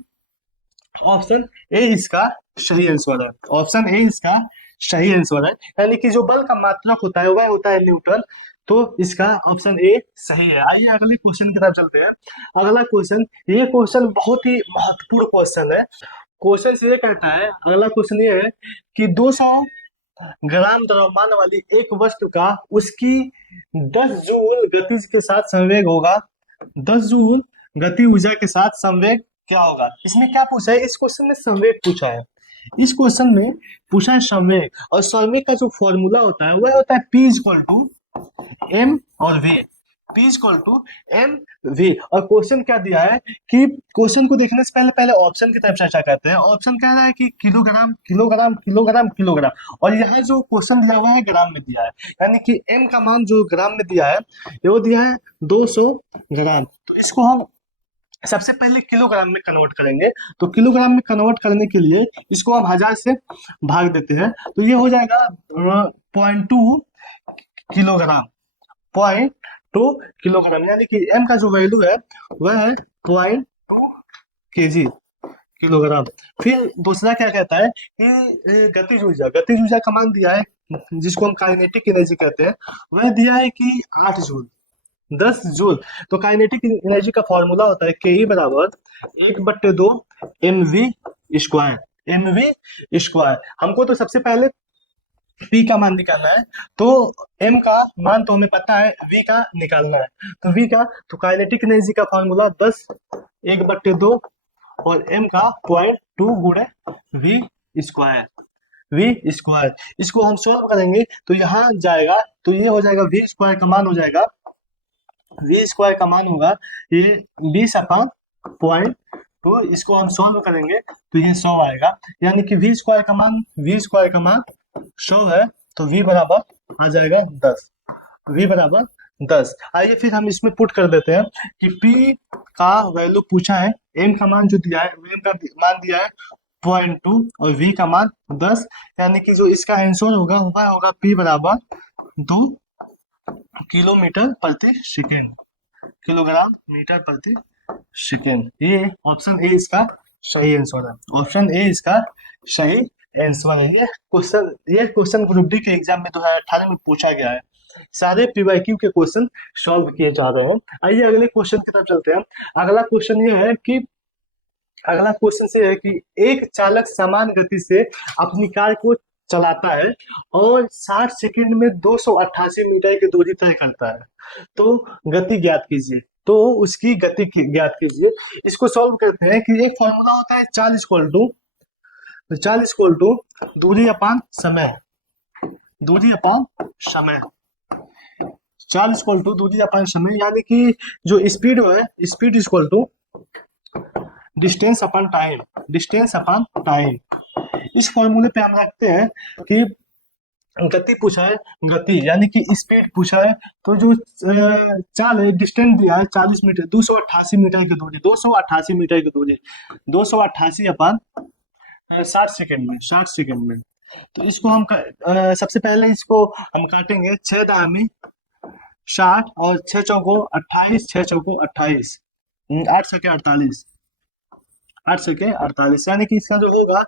ऑप्शन ए इसका सही आंसर है, ऑप्शन ए इसका सही आंसर है, यानी कि जो बल का मात्रक होता है वह होता है न्यूटन, तो इसका ऑप्शन ए सही है। आइए अगले क्वेश्चन की तरफ चलते हैं। अगला क्वेश्चन, ये क्वेश्चन बहुत ही महत्वपूर्ण क्वेश्चन है। क्वेश्चन ये कहता है, अगला क्वेश्चन ये है कि 200 ग्राम द्रव्यमान वाली एक वस्तु का उसकी 10 जूल गति के साथ संवेग होगा, 10 जूल गति ऊर्जा के साथ संवेग क्या होगा? इसमें क्या पूछा है? इस क्वेश्चन में संवेग पूछा है, इस क्वेश्चन में पूछा है संवेग, और संवेग का जो फॉर्मूला होता है वह होता है P इक्वल टू एम और V, P equal to M V। और क्वेश्चन क्या दिया है कि क्वेश्चन को देखने से पहले पहले ऑप्शन की तरफ चर्चा करते हैं। ऑप्शन कह रहा है कि किलोग्राम किलोग्राम किलोग्राम किलोग्राम, और यहाँ जो क्वेश्चन दिया हुआ है ग्राम में दिया है, यानी कि m का मान जो ग्राम में दिया है वो दिया है 200 ग्राम। तो इसको हम सबसे पहले किलोग्राम में कन्वर्ट करेंगे, तो किलोग्राम में कन्वर्ट करने के लिए इसको हम 1000 से भाग देते हैं, तो ये हो जाएगा 0.2 किलोग्राम, 0.2 किलोग्राम, यानी कि m का जो वैल्यू है वह है 0.2 kg किलोग्राम। फिर दूसरा क्या कहता है कि गतिज ऊर्जा का मान दिया है जिसको हम काइनेटिक एनर्जी कहते हैं, वह दिया है कि 8 जूल, 10 जूल। तो काइनेटिक एनर्जी का फॉर्मूला होता है के ई बराबर 1/2 mv²। mv²। हमको तो सबसे पहले P का मान निकालना है, तो M का मान तो हमें पता है, V का निकालना है। तो V का, तो काइनेटिक एनर्जी का फॉर्मूला 10 1/2 और M का 0.2 गुणे V²। इसको हम सॉल्व करेंगे तो यहाँ जाएगा, तो ये हो जाएगा V² का मान हो जाएगा, V² का मान होगा ये 20/0.2। इसको हम सॉल्व करेंगे तो ये 100 आएगा, यानी कि V² का मान 100 है, तो V बराबर आ जाएगा 10। V बराबर 10। आइए फिर हम इसमें पुट कर देते हैं कि P का वैल्यू पूछा है, M का मान जो दिया है, M का मान दिया है 0.2 और V का मान 10, यानी कि जो इसका आंसर होगा वह होगा P बराबर 2 किलोमीटर प्रति सेकेंड, किलोग्राम मीटर प्रति सेकेंड। ये ऑप्शन ए इसका सही आंसर है। ऑप्शन ए इसका सही आंसर है। ये क्वेश्चन ग्रुप डी के एग्जाम में 2018 में पूछा गया है। सारे पीवाईक्यू के क्वेश्चन सॉल्व किए जा रहे हैं। आइए अगले क्वेश्चन की तरफ चलते हैं। अगला क्वेश्चन ये है कि एक चालक समान गति से अपनी कार को चलाता है और 60 सेकंड में 288 मीटर की दूरी तय करता है, तो गति ज्ञात कीजिए। तो उसकी गति ज्ञात कीजिए। इसको सॉल्व करते हैं कि एक फॉर्मूला होता है चाल इक्वल टू दूरी अपान समय, चाल इक्वल टू दूरी अपान समय, यानी कि जो स्पीड है, speed equal to distance upon time. इस फॉर्मूले पे हम रखते हैं कि गति पूछा है, गति यानी कि स्पीड पूछा है, तो जो चाल है, डिस्टेंस दिया है 40 मीटर, 288 मीटर की दूरी, 288 अपन 60 सेकंड में। तो इसको हम सबसे पहले इसको हम काटेंगे 6 दामी 60 और 6 चौको 28, 6 चौको 28, 8 सके 48, यानी कि इसका जो होगा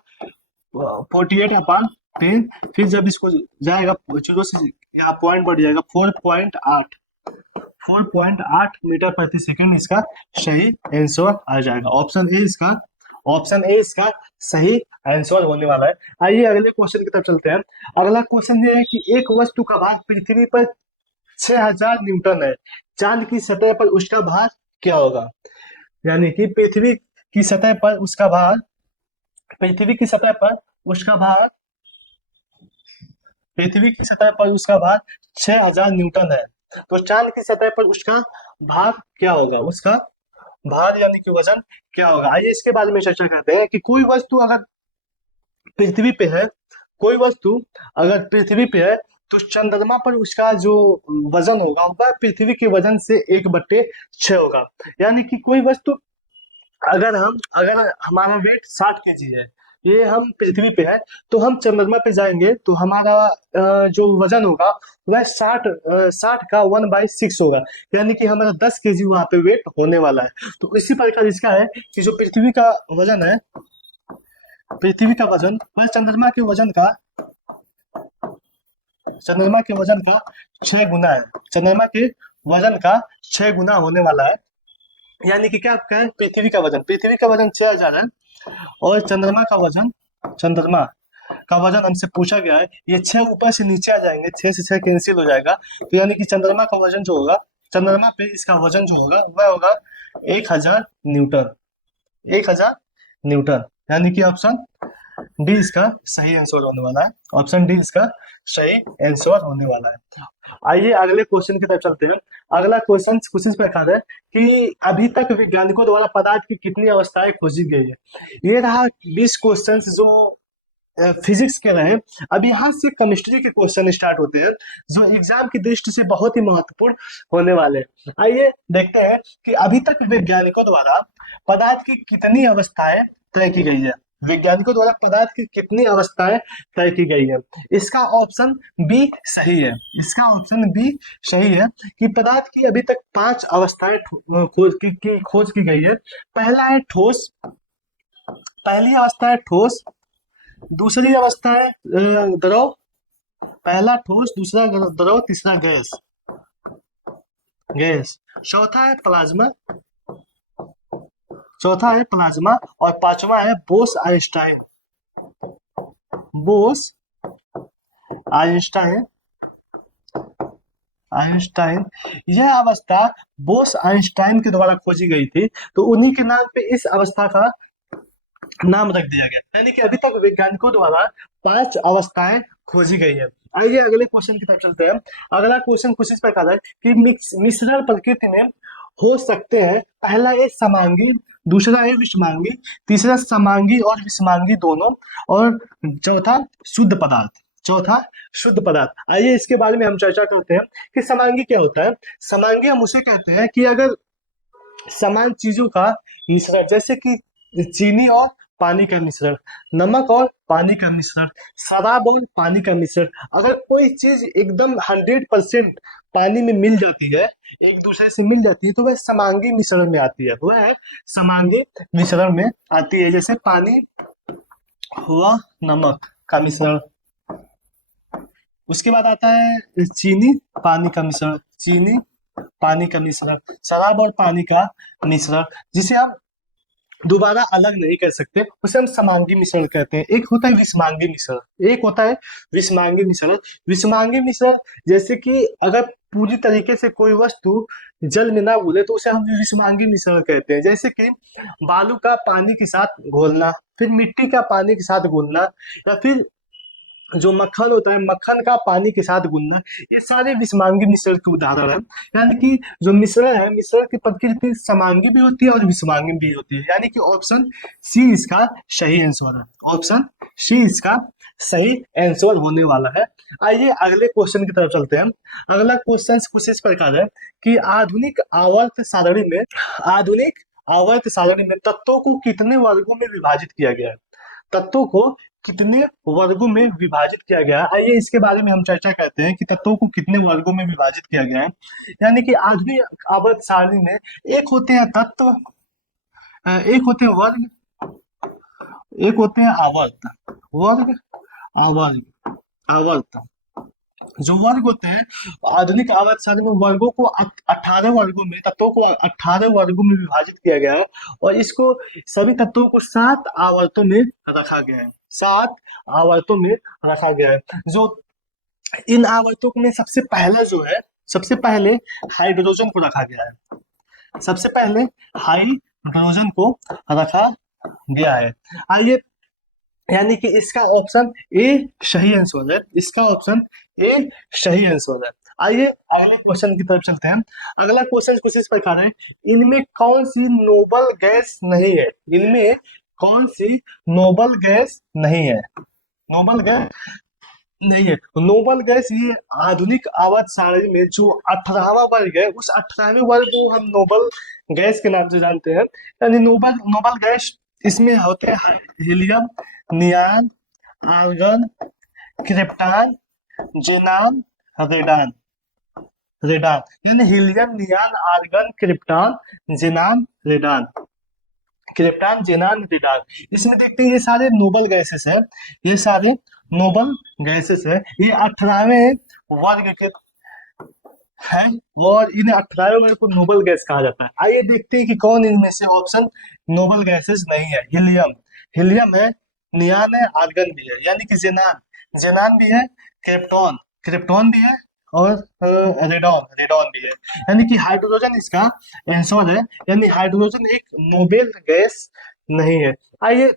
48/10। फिर जब इसको जाएगा 0 से यहाँ पॉइंट बढ़ जाएगा 4.8 मीटर प्रति सेकंड, इसका सही आंसर आ जाएगा। ऑप्शन ए इसका सही आंसर होने वाला है। आइए अगले क्वेश्चन की तरफ चलते हैं। अगला क्वेश्चन ये है कि एक वस्तु का भार पृथ्वी पर 6000 न्यूटन है, चांद की सतह पर उसका भार क्या होगा? यानी कि पृथ्वी की सतह पर उसका भार 6000 न्यूटन है, तो चांद की सतह पर उसका भार क्या होगा? उसका भार यानी कि वजन क्या होगा? आइए इसके बारे में चर्चा करते हैं कि कोई वस्तु अगर पृथ्वी पे है तो चंद्रमा पर उसका जो वजन होगा वह पृथ्वी के वजन से 1/6 होगा। यानी कि कोई वस्तु अगर हमारा वेट 60 kg है, ये हम पृथ्वी पे है, तो हम चंद्रमा पे जाएंगे तो हमारा जो वजन होगा वह 60 का 1/6 होगा, यानी कि हमारा 10 kg वहां पे वेट होने वाला है। तो इसी प्रकार इसका है कि जो पृथ्वी का वजन वह चंद्रमा के वजन का 6 गुना है, चंद्रमा के वजन का 6 गुना होने वाला है। यानी कि क्या आपका है, पृथ्वी का वजन 6000 है और चंद्रमा का वजन हमसे पूछा गया है, ये 6 ऊपर से नीचे आ जाएंगे, 6 से 6 कैंसिल हो जाएगा, तो यानी कि चंद्रमा का वजन जो होगा, चंद्रमा पे इसका वजन जो होगा वह होगा 1000 न्यूटन, यानी कि ऑप्शन डी इसका सही आंसर होने वाला है। ऑप्शन डी इसका सही आंसर होने वाला है। आइए अगले क्वेश्चन की तरफ चलते हैं। अगला क्वेश्चन कुछ इस प्रकार है कि अभी तक वैज्ञानिकों द्वारा पदार्थ की कितनी अवस्थाएं खोजी गई है। ये रहा 20 क्वेश्चन जो फिजिक्स के रहे। अब यहाँ से केमिस्ट्री के क्वेश्चन स्टार्ट होते हैं जो एग्जाम की दृष्टि से बहुत ही महत्वपूर्ण होने वाले हैं। आइए देखते हैं कि अभी तक वैज्ञानिकों द्वारा पदार्थ की कितनी अवस्थाएं तय की गई है। वैज्ञानिकों द्वारा पदार्थ की कितनी अवस्थाएं तय की गई है। इसका ऑप्शन बी सही है। कि पदार्थ की अभी तक 5 अवस्थाएं खोज की गई है। पहली अवस्था है ठोस, दूसरी अवस्था है द्रव, पहला ठोस, दूसरा द्रव, तीसरा गैस, गैस। चौथा है प्लाज्मा, चौथा है प्लाज्मा, और पांचवा है Bose Einstein, Bose Einstein, Einstein. यह अवस्था बोस आइंस्टाइन के द्वारा खोजी गई थी, तो उन्हीं के नाम पे इस अवस्था का नाम रख दिया गया। यानी कि अभी तक वैज्ञानिकों द्वारा 5 अवस्थाएं खोजी गई है। आइए अगले क्वेश्चन की तरफ चलते हैं। अगला क्वेश्चन कुछ इस प्रकार है कि मिश्रण प्रकृति में हो सकते हैं। पहला है समांगी, दूसरा है विषमांगी, तीसरा समांगी और विषमांगी दोनों, और चौथा शुद्ध पदार्थ, चौथा शुद्ध पदार्थ। आइए इसके बारे में हम चर्चा करते हैं कि समांगी क्या होता है। समांगी हम उसे कहते हैं कि अगर समान चीजों का मिश्रण, जैसे कि चीनी और पानी का मिश्रण, नमक और पानी का मिश्रण, शराब और पानी का मिश्रण, अगर कोई चीज एकदम 100% पानी में मिल जाती है, एक दूसरे से मिल जाती है, तो वह समांगी मिश्रण में आती है, वह समांगी मिश्रण में आती है। जैसे पानी हुआ नमक का मिश्रण, उसके बाद आता है चीनी पानी का मिश्रण, चीनी पानी का मिश्रण, शराब और पानी का मिश्रण, जिसे हम दोबारा अलग नहीं कर सकते, उसे हम समांगी मिश्रण कहते हैं। एक होता है विषमांगी मिश्रण, एक होता है विषमांगी मिश्रण। विषमांगी मिश्रण जैसे कि अगर पूरी तरीके से कोई वस्तु जल में ना घुले तो उसे हम विषमांगी मिश्रण कहते हैं। जैसे कि बालू का पानी के साथ घोलना, फिर मिट्टी का पानी के साथ घोलना, या फिर जो मक्खन होता है मक्खन का पानी के साथ घुलना, ये सारे विषमांगी मिश्रण के उदाहरण है। यानी कि जो मिश्रण है, मिश्रण की प्रकृति समांगी भी होती है और विषमांगी भी होती है। यानी कि ऑप्शन सी इसका सही आंसर है, ऑप्शन सी इसका सही आंसर होने वाला है। आइए अगले क्वेश्चन की तरफ चलते हैं। अगला क्वेश्चन कुछ इस प्रकार है कि आधुनिक आवर्त सारणी में, आधुनिक आवर्त सारणी में तत्वों को कितने वर्गों में विभाजित किया गया है, तत्वों को कितने वर्गों में विभाजित किया गया है। आइए इसके बारे में हम चर्चा करते हैं कि तत्वों को कितने वर्गों में विभाजित किया गया है। यानी कि आधुनिक आवर्त सारणी में एक होते हैं तत्व, एक होते हैं वर्ग, एक होते हैं आवर्त, वर्ग आवर्त, आवर्त। जो वर्ग होते हैं आधुनिक आवर्त सारणी में वर्गों को 18 वर्गों में, तत्वों को 18 वर्गों में विभाजित किया गया है, और इसको सभी तत्वों को 7 आवर्तों में रखा गया है, 7 आवर्तों में रखा गया है। जो इन आवर्तों में सबसे पहला जो है, सबसे पहले हाइड्रोजन को रखा गया है, सबसे पहले हाइड्रोजन को रखा गया है। आइए यानी कि इसका ऑप्शन ए सही आंसर है, इसका ऑप्शन ए सही आंसर है। आइए अगले क्वेश्चन की तरफ चलते हैं। अगला क्वेश्चन कुछ इस प्रकार है, इनमें कौन सी नोबल गैस नहीं है, इनमें कौन सी नोबल गैस नहीं है, नोबल गैस नहीं है। नोबल गैस ये आधुनिक आवर्त सारणी में जो 18वां वर्ग है, उस 18वें वर्ग को हम नोबल गैस के नाम से जानते हैं। यानी नोबल नोबल गैस इसमें होते हैं helium, नियान, argon, krypton, जेनान, radon, radon. यानी helium, नियान, argon, krypton, जेनान, radon, krypton, जेनान, radon. इसमें देखते हैं ये सारे नोबल गैसेस है, ये सारे नोबल गैसेस है। ये 18वें वर्ग के हैं और इन्हें 18वें वर्ग को नोबल गैस कहा जाता है। आइए देखते हैं कि कौन इनमें से ऑप्शन नोबल गैसेस नहीं है। हीलियम, हीलियम है, नियान है, आर्गन भी है, यानी कि जेनान, जेनान भी है, क्रिप्टॉन, क्रिप्टॉन भी है, और रेडॉन, रेडॉन भी है। यानी कि हाइड्रोजन इसका आंसर है, यानी हाइड्रोजन एक नोबेल गैस नहीं है। आइए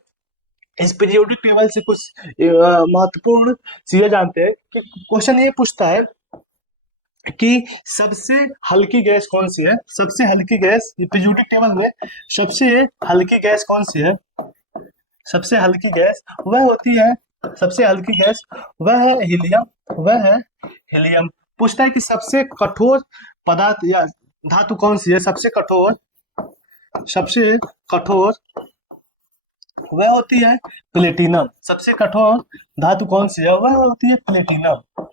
इस पीरियोडिक टेबल से कुछ महत्वपूर्ण चीजें जानते हैं कि क्वेश्चन ये पूछता है कि सबसे हल्की गैस कौन सी है, सबसे हल्की गैस पीरियोडिक टेबल में सबसे हल्की गैस कौन सी है, सबसे हल्की गैस वह होती है, सबसे हल्की गैस वह है हीलियम, वह है हीलियम। पूछता है कि सबसे कठोर पदार्थ या धातु कौन सी है, सबसे कठोर, सबसे कठोर वह होती है प्लेटिनम। सबसे कठोर धातु कौन सी है, वह होती है प्लेटिनम,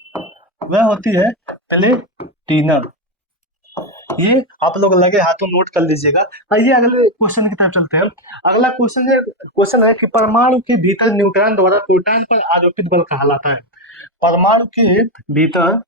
वह होती है प्लेटिनम। ये आप लोग लगे हाथों नोट कर लीजिएगा। आइए अगले क्वेश्चन की तरफ चलते हैं। अगला क्वेश्चन है कि परमाणु के भीतर न्यूट्रॉन द्वारा प्रोटॉन पर आरोपित बल कहलाता है। परमाणु के भीतर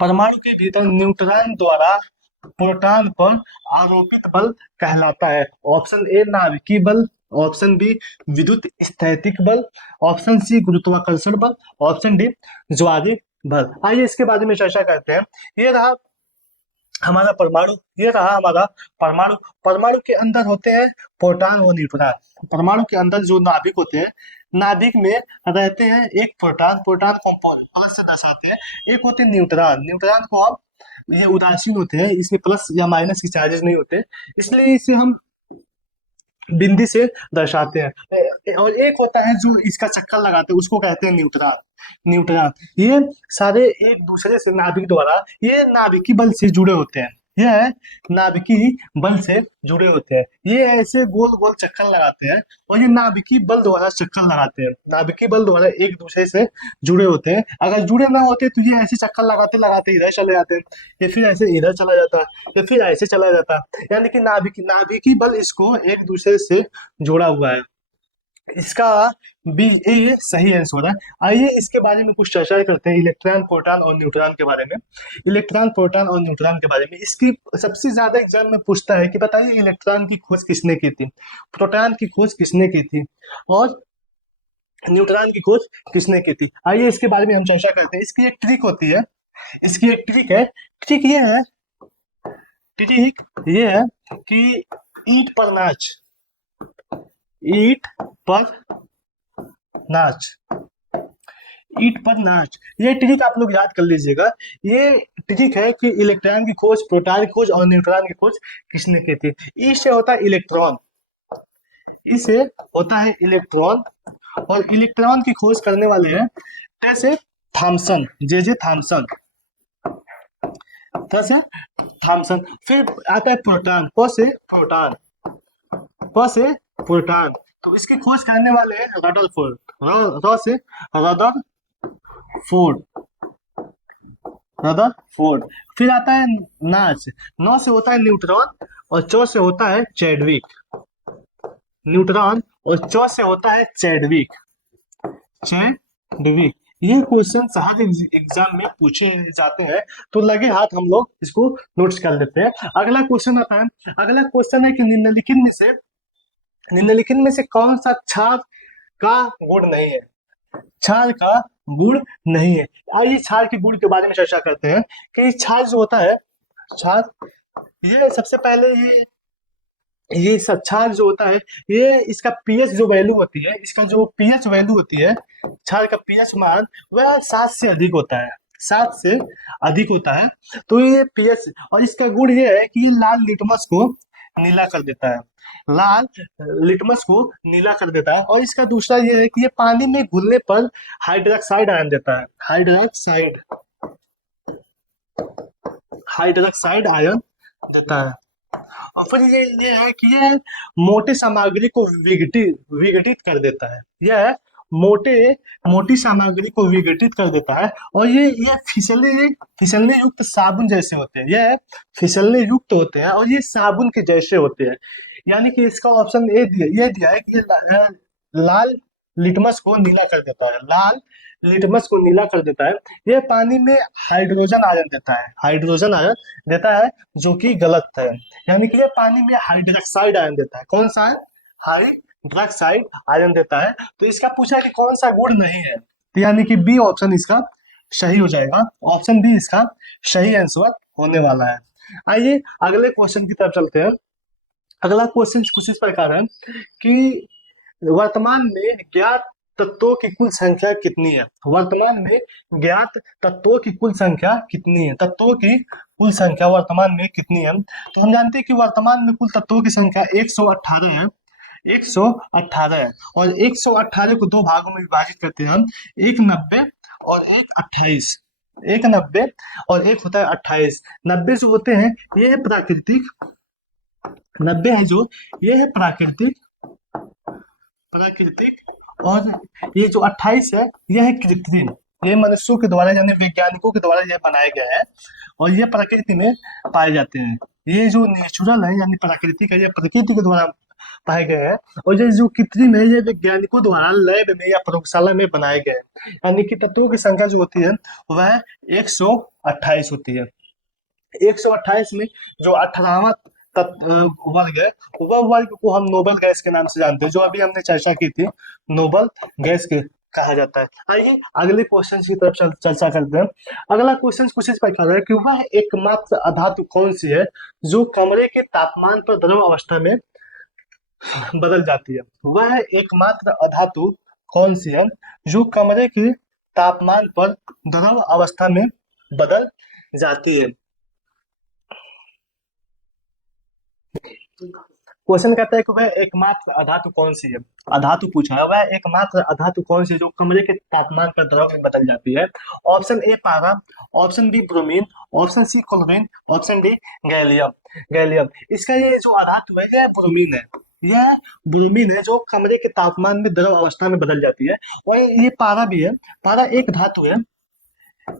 परमाणु के भीतर न्यूट्रॉन द्वारा प्रोटॉन पर आरोपित बल कहलाता है। ऑप्शन ए नाभिकीय बल, ऑप्शन बी विद्युत स्थैतिक बल, ऑप्शन सी गुरुत्वाकर्षण बल, ऑप्शन डी ज्वारीय बल। आइए इसके बारे में चर्चा करते हैं। ये रहा हमारा परमाणु, ये रहा हमारा परमाणु। परमाणु के अंदर होते हैं प्रोटॉन और न्यूट्रॉन। परमाणु के अंदर जो नाभिक होते हैं, नाभिक में रहते हैं एक प्रोटॉन, प्रोटॉन को प्लस से दर्शाते हैं, एक होते हैं न्यूट्रॉन। न्यूट्रॉन को हम ये उदासीन होते हैं, इसमें प्लस या माइनस की चार्जेस नहीं होते, इसलिए इसे हम बिंदी से दर्शाते हैं। और एक होता है जो इसका चक्कर लगाते हैं, उसको कहते हैं न्यूट्रॉन। न्यूट्रॉन ये सारे एक दूसरे से नाभिक द्वारा, ये नाभिकीय बल से जुड़े होते हैं, यह नाभिकीय बल से जुड़े होते हैं। ये ऐसे गोल गोल चक्कर लगाते हैं और ये नाभिकीय बल द्वारा चक्कर लगाते हैं, नाभिकीय बल द्वारा एक दूसरे से जुड़े होते हैं। अगर जुड़े ना होते तो ये ऐसे चक्कर लगाते लगाते इधर चले जाते हैं, या फिर ऐसे इधर चला जाता है, या फिर ऐसे चला जाता है। यानी कि नाभिकीय बल इसको एक दूसरे से जोड़ा हुआ है। इसका बी ये सही आंसर है। आइए इसके बारे में कुछ चर्चा करते हैं, इलेक्ट्रॉन, प्रोटॉन और न्यूट्रॉन के बारे में। इलेक्ट्रॉन, प्रोटॉन और न्यूट्रॉन के बारे में इसकी सबसे ज्यादा एग्जाम में पूछता है कि बताइए इलेक्ट्रॉन की खोज किसने की थी, प्रोटॉन की खोज किसने की थी और न्यूट्रॉन की खोज किसने की थी। आइए इसके बारे में हम चर्चा करते हैं। इसकी एक ट्रिक होती है, इसकी एक ट्रिक है। ट्रिक ये है कि ईंट पर नाच, ईंट पर नाच, ईंट पर नाच, ये ट्रिक आप लोग याद कर लीजिएगा। ये ट्रिक है कि इलेक्ट्रॉन की खोज, प्रोटॉन की खोज और न्यूट्रॉन की खोज किसने की थी। ई से होता है इलेक्ट्रॉन, ई से होता है इलेक्ट्रॉन, और इलेक्ट्रॉन की खोज करने वाले हैं जैसे थॉमसन, जे थॉमसन, थॉमसन। फिर आता है प्रोटॉन, प से प्रोटॉन, तो इसकी खोज करने वाले हैं रदरफोर्ड, र से रदरफोर्ड। फिर आता है नाच, न से होता है न्यूट्रॉन और च से होता है चैडविक, न्यूट्रॉन और च से होता है चैडविक। ये क्वेश्चन हर एग्जाम में पूछे जाते हैं, तो लगे हाथ हम लोग इसको नोट्स कर लेते हैं। अगला क्वेश्चन आता है, अगला क्वेश्चन है कि निम्नलिखित में से कौन सा क्षार का गुण नहीं है, क्षार का गुण नहीं है। आइए क्षार के गुण के बारे में चर्चा करते हैं कि क्षार जो होता है, क्षार ये सबसे पहले ये क्षार जो होता है, ये इसका पीएच जो वैल्यू होती है, इसका जो पीएच वैल्यू होती है, क्षार का पीएच मान वह 7 से अधिक होता है, 7 से अधिक होता है। तो ये पीएच, और इसका गुण ये है कि ये लाल लिटमस को नीला कर देता है, लाल लिटमस को नीला कर देता है। और इसका दूसरा ये है कि ये पानी में घुलने पर हाइड्रोक्साइड आयन देता है, हाइड्रोक्साइड आयन देता है। और फिर ये है कि ये मोटे सामग्री को विघटित कर देता है, यह मोटी सामग्री को विघटित कर देता है। और ये फिसलने युक्त साबुन जैसे होते हैं, यह फिसलने युक्त होते हैं और ये साबुन के जैसे होते हैं। यानी कि इसका ऑप्शन ए दिया है कि ये लाल लिटमस को नीला कर देता है, लाल लिटमस को नीला कर देता है। ये पानी में हाइड्रोजन आयन देता है, जो कि गलत है। यानी कि ये पानी में हाइड्रोक्साइड आयन देता है। कौन सा है? हाइड्रोक्साइड आयन देता है। तो इसका पूछा कि कौन सा गुण नहीं है, तो यानी कि बी ऑप्शन इसका सही हो जाएगा, ऑप्शन बी इसका सही आंसर होने वाला है। आइए अगले क्वेश्चन की तरफ चलते हैं। अगला क्वेश्चन कुछ इस प्रकार है कि वर्तमान में ज्ञात तत्वों की कुल संख्या कितनी है। वर्तमान में ज्ञात तत्वों की कुल संख्या कितनी है, तत्वों की कुल संख्या वर्तमान में कितनी है। तो हम जानते हैं कि वर्तमान में कुल तत्वों की संख्या 118 है, 118 है। और 118 को दो भागों में विभाजित करते हैं हम, एक 90 और एक 28, एक 90 और एक होता है 28। 90 जो होते हैं ये है प्राकृतिक, 90 है जो ये है प्राकृतिक, और ये जो 28 है यह है कृत्रिम, ये मनुष्यों के द्वारा यानी वैज्ञानिकों के द्वारा यह बनाया गया है और ये प्रकृति में पाए जाते हैं। ये जो नेचुरल है यानी प्राकृतिक है, ये प्रकृति के द्वारा पाए गए हैं और ये जो कृत्रिम है ये वैज्ञानिकों द्वारा लैब में या प्रयोगशाला में बनाए गए हैं। यानी कि तत्वों की संख्या जो होती है वह 128 होती है। 128 में जो 18वां वर्ग है वह वर्ग को हम नोबल गैस के नाम से जानते हैं, जो अभी हमने चर्चा की थी, नोबल गैस के कहा जाता है। आइए अगले क्वेश्चन की तरफ चर्चा करते हैं। अगला क्वेश्चन कुछ इस प्रकार है कि वह एकमात्र अधातु कौन सी है जो कमरे के तापमान पर द्रव अवस्था में बदल जाती है। वह एकमात्र अधातु कौन सी है जो कमरे के तापमान पर द्रव अवस्था में बदल जाती है। क्वेश्चन कहता है कि वह एकमात्र अधातु कौन सी है। अधातु पूछा है, वह एकमात्र अधातु कौन सी है जो कमरे के तापमान पर द्रव में बदल जाती है। ऑप्शन ए पारा, option B bromine, option C chlorine, option D gallium. Gallium इसका ये जो अधातु है यह ब्रोमीन है। यह ब्रोमीन है जो कमरे के तापमान में द्रव अवस्था में बदल जाती है। और ये पारा भी है। पारा एक धातु है।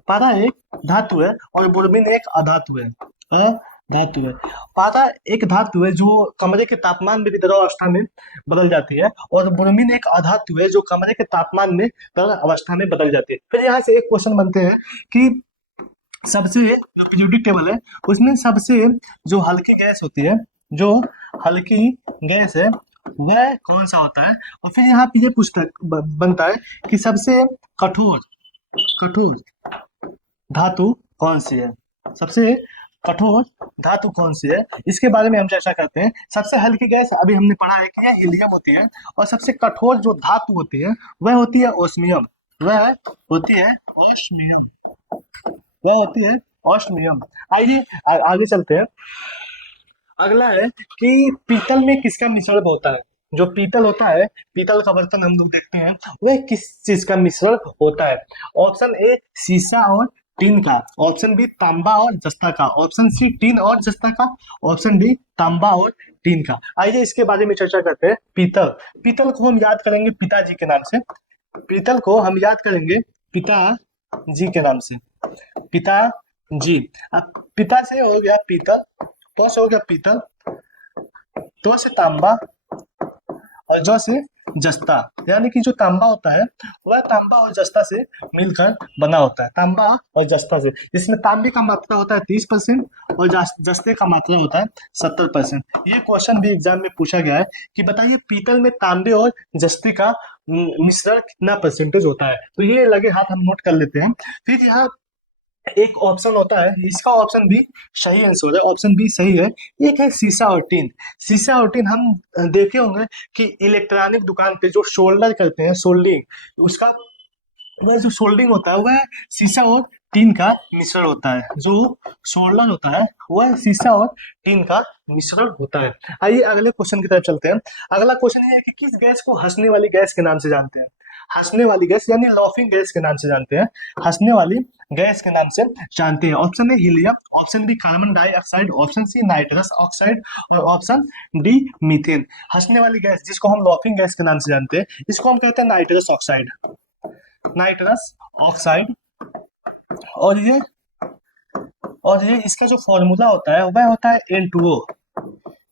पारा एक धातु है और ब्रोमीन एक अधातु है। धातु है। पारा एक धातु है जो कमरे के तापमान में भी द्रव अवस्था में बदल जाती है और ब्रोमीन एक अधातु है जो कमरे के तापमान में द्रव अवस्था में बदल जाती है। फिर यहाँ से एक क्वेश्चन बनते हैं कि सबसे जो पीरियोडिक टेबल है उसमें सबसे जो हल्की गैस होती है, जो हल्की गैस है वह कौन सा होता है। और फिर यहाँ पे ये पूछता बनता है कि सबसे कठोर कठोर धातु कौन सी है। सबसे कठोर धातु कौन सी है इसके बारे में हम चर्चा करते हैं। सबसे हल्की गैस अभी हमने पढ़ा है कि यह हीलियम होती है और सबसे कठोर जो धातु होती है वह होती है ओस्मियम। वह होती है ओस्मियम। वह होती है ओस्मियम। आइए आगे चलते हैं। अगला है कि पीतल में किसका मिश्रण होता है। जो पीतल होता है, पीतल का बर्तन हम लोग देखते हैं, वह किस चीज का मिश्रण होता है। ऑप्शन ए सीसा और टीन का, ऑप्शन बी तांबा और जस्ता का, ऑप्शन सी टीन और जस्ता का, ऑप्शन डी तांबा और टीन का। आइए इसके बारे में चर्चा करते हैं। पीतल, पीतल को हम याद करेंगे पिताजी के नाम से। पीतल को हम याद करेंगे पिताजी के नाम से। पिताजी। अब पिता से हो गया पीतल, तो से हो गया पीतल, तो से तांबा और जो से जस्ता। यानी कि जो तांबा होता है वह तांबा और जस्ता से मिलकर बना होता है। तांबा और जस्ता से, जिसमें तांबे का मात्रा होता है 30% और जस्ते का मात्रा होता है 70%। ये क्वेश्चन भी एग्जाम में पूछा गया है कि बताइए पीतल में तांबे और जस्ते का मिश्रण कितना परसेंटेज होता है। तो ये लगे हाथ हम नोट कर लेते हैं। फिर यहाँ एक ऑप्शन होता है, इसका ऑप्शन बी सही आंसर है। ऑप्शन बी सही है। एक है सीसा और टीन। सीसा और टीन हम देखे होंगे कि इलेक्ट्रॉनिक दुकान पे जो सोल्डर करते हैं, सोल्डिंग, उसका वह जो सोल्डिंग होता है वह सीसा और टीन का मिश्रण होता है। जो सोल्डर होता है वह सीसा और टीन का मिश्रण होता है। आइए अगले क्वेश्चन की तरफ चलते हैं। अगला क्वेश्चन ये है कि किस गैस को हंसने वाली गैस के नाम से जानते हैं। हंसने वाली गैस यानी लॉफिंग गैस के नाम से जानते हैं। हंसने वाली गैस के नाम से जानते हैं। Option A helium, option B carbon dioxide, option C nitrous oxide और ऑप्शन डी मीथेन। हंसने वाली गैस जिसको हम लॉफिंग गैस के नाम से जानते हैं, इसको हम कहते हैं नाइट्रस ऑक्साइड। Nitrous oxide. और ये इसका जो फॉर्मूला होता है वह होता है N2O।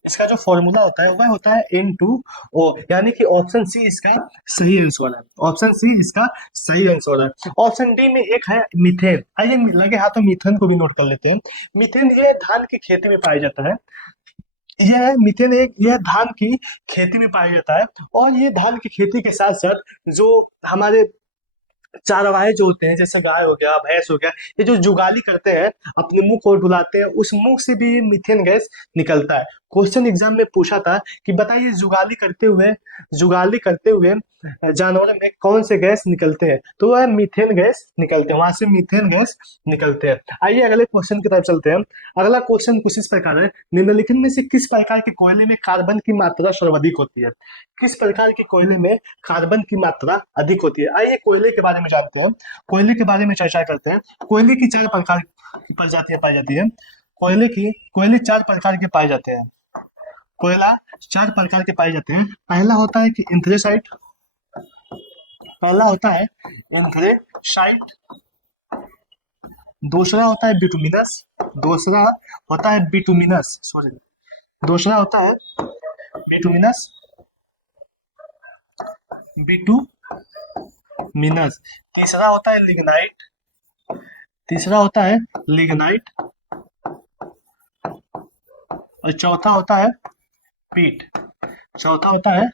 इसका जो फॉर्मूला होता है वह होता है N2O। यानी कि ऑप्शन सी इसका सही आंसर है। ऑप्शन सी इसका सही आंसर है। ऑप्शन डी में एक है मीथेन। आइए लगे हाथों मीथेन को भी नोट कर लेते हैं। मीथेन ये धान की खेती में पाया जाता है। यह मीथेन यह धान की खेती में पाया जाता है और ये धान की खेती के साथ साथ जो हमारे चारवाहे जो होते हैं, जैसे गाय हो गया, भैंस हो गया, ये जो जुगाली करते हैं, अपने मुंह को डुलाते हैं, उस मुंह से भी ये मीथेन गैस निकलता है। क्वेश्चन एग्जाम में पूछा था कि बताइए जुगाली करते हुए जानवरों में कौन से गैस निकलते हैं, तो वह मीथेन गैस निकलते हैं। वहां से मीथेन गैस निकलते हैं। आइए अगले क्वेश्चन की तरफ चलते हैं। अगला क्वेश्चन कुछ इस प्रकार है। निम्नलिखित में से किस प्रकार के कोयले में कार्बन की मात्रा सर्वाधिक होती है। किस प्रकार के कोयले में कार्बन की मात्रा अधिक होती है। आइए कोयले के बारे में जानते हैं। कोयले के बारे में चर्चा करते हैं। कोयले की 4 प्रकार की प्रजातियां पाई जाती है। कोयले 4 प्रकार के पाए जाते हैं। कोयला 4 प्रकार के पाए जाते हैं। पहला होता है कि एंथ्रेसाइट। दूसरा होता है बिटुमिनस। दूसरा होता है बिटुमिनस। बिटुमिनस। तीसरा होता है लिग्नाइट, तीसरा होता है लिग्नाइट, और चौथा होता है पीट, चौथा होता है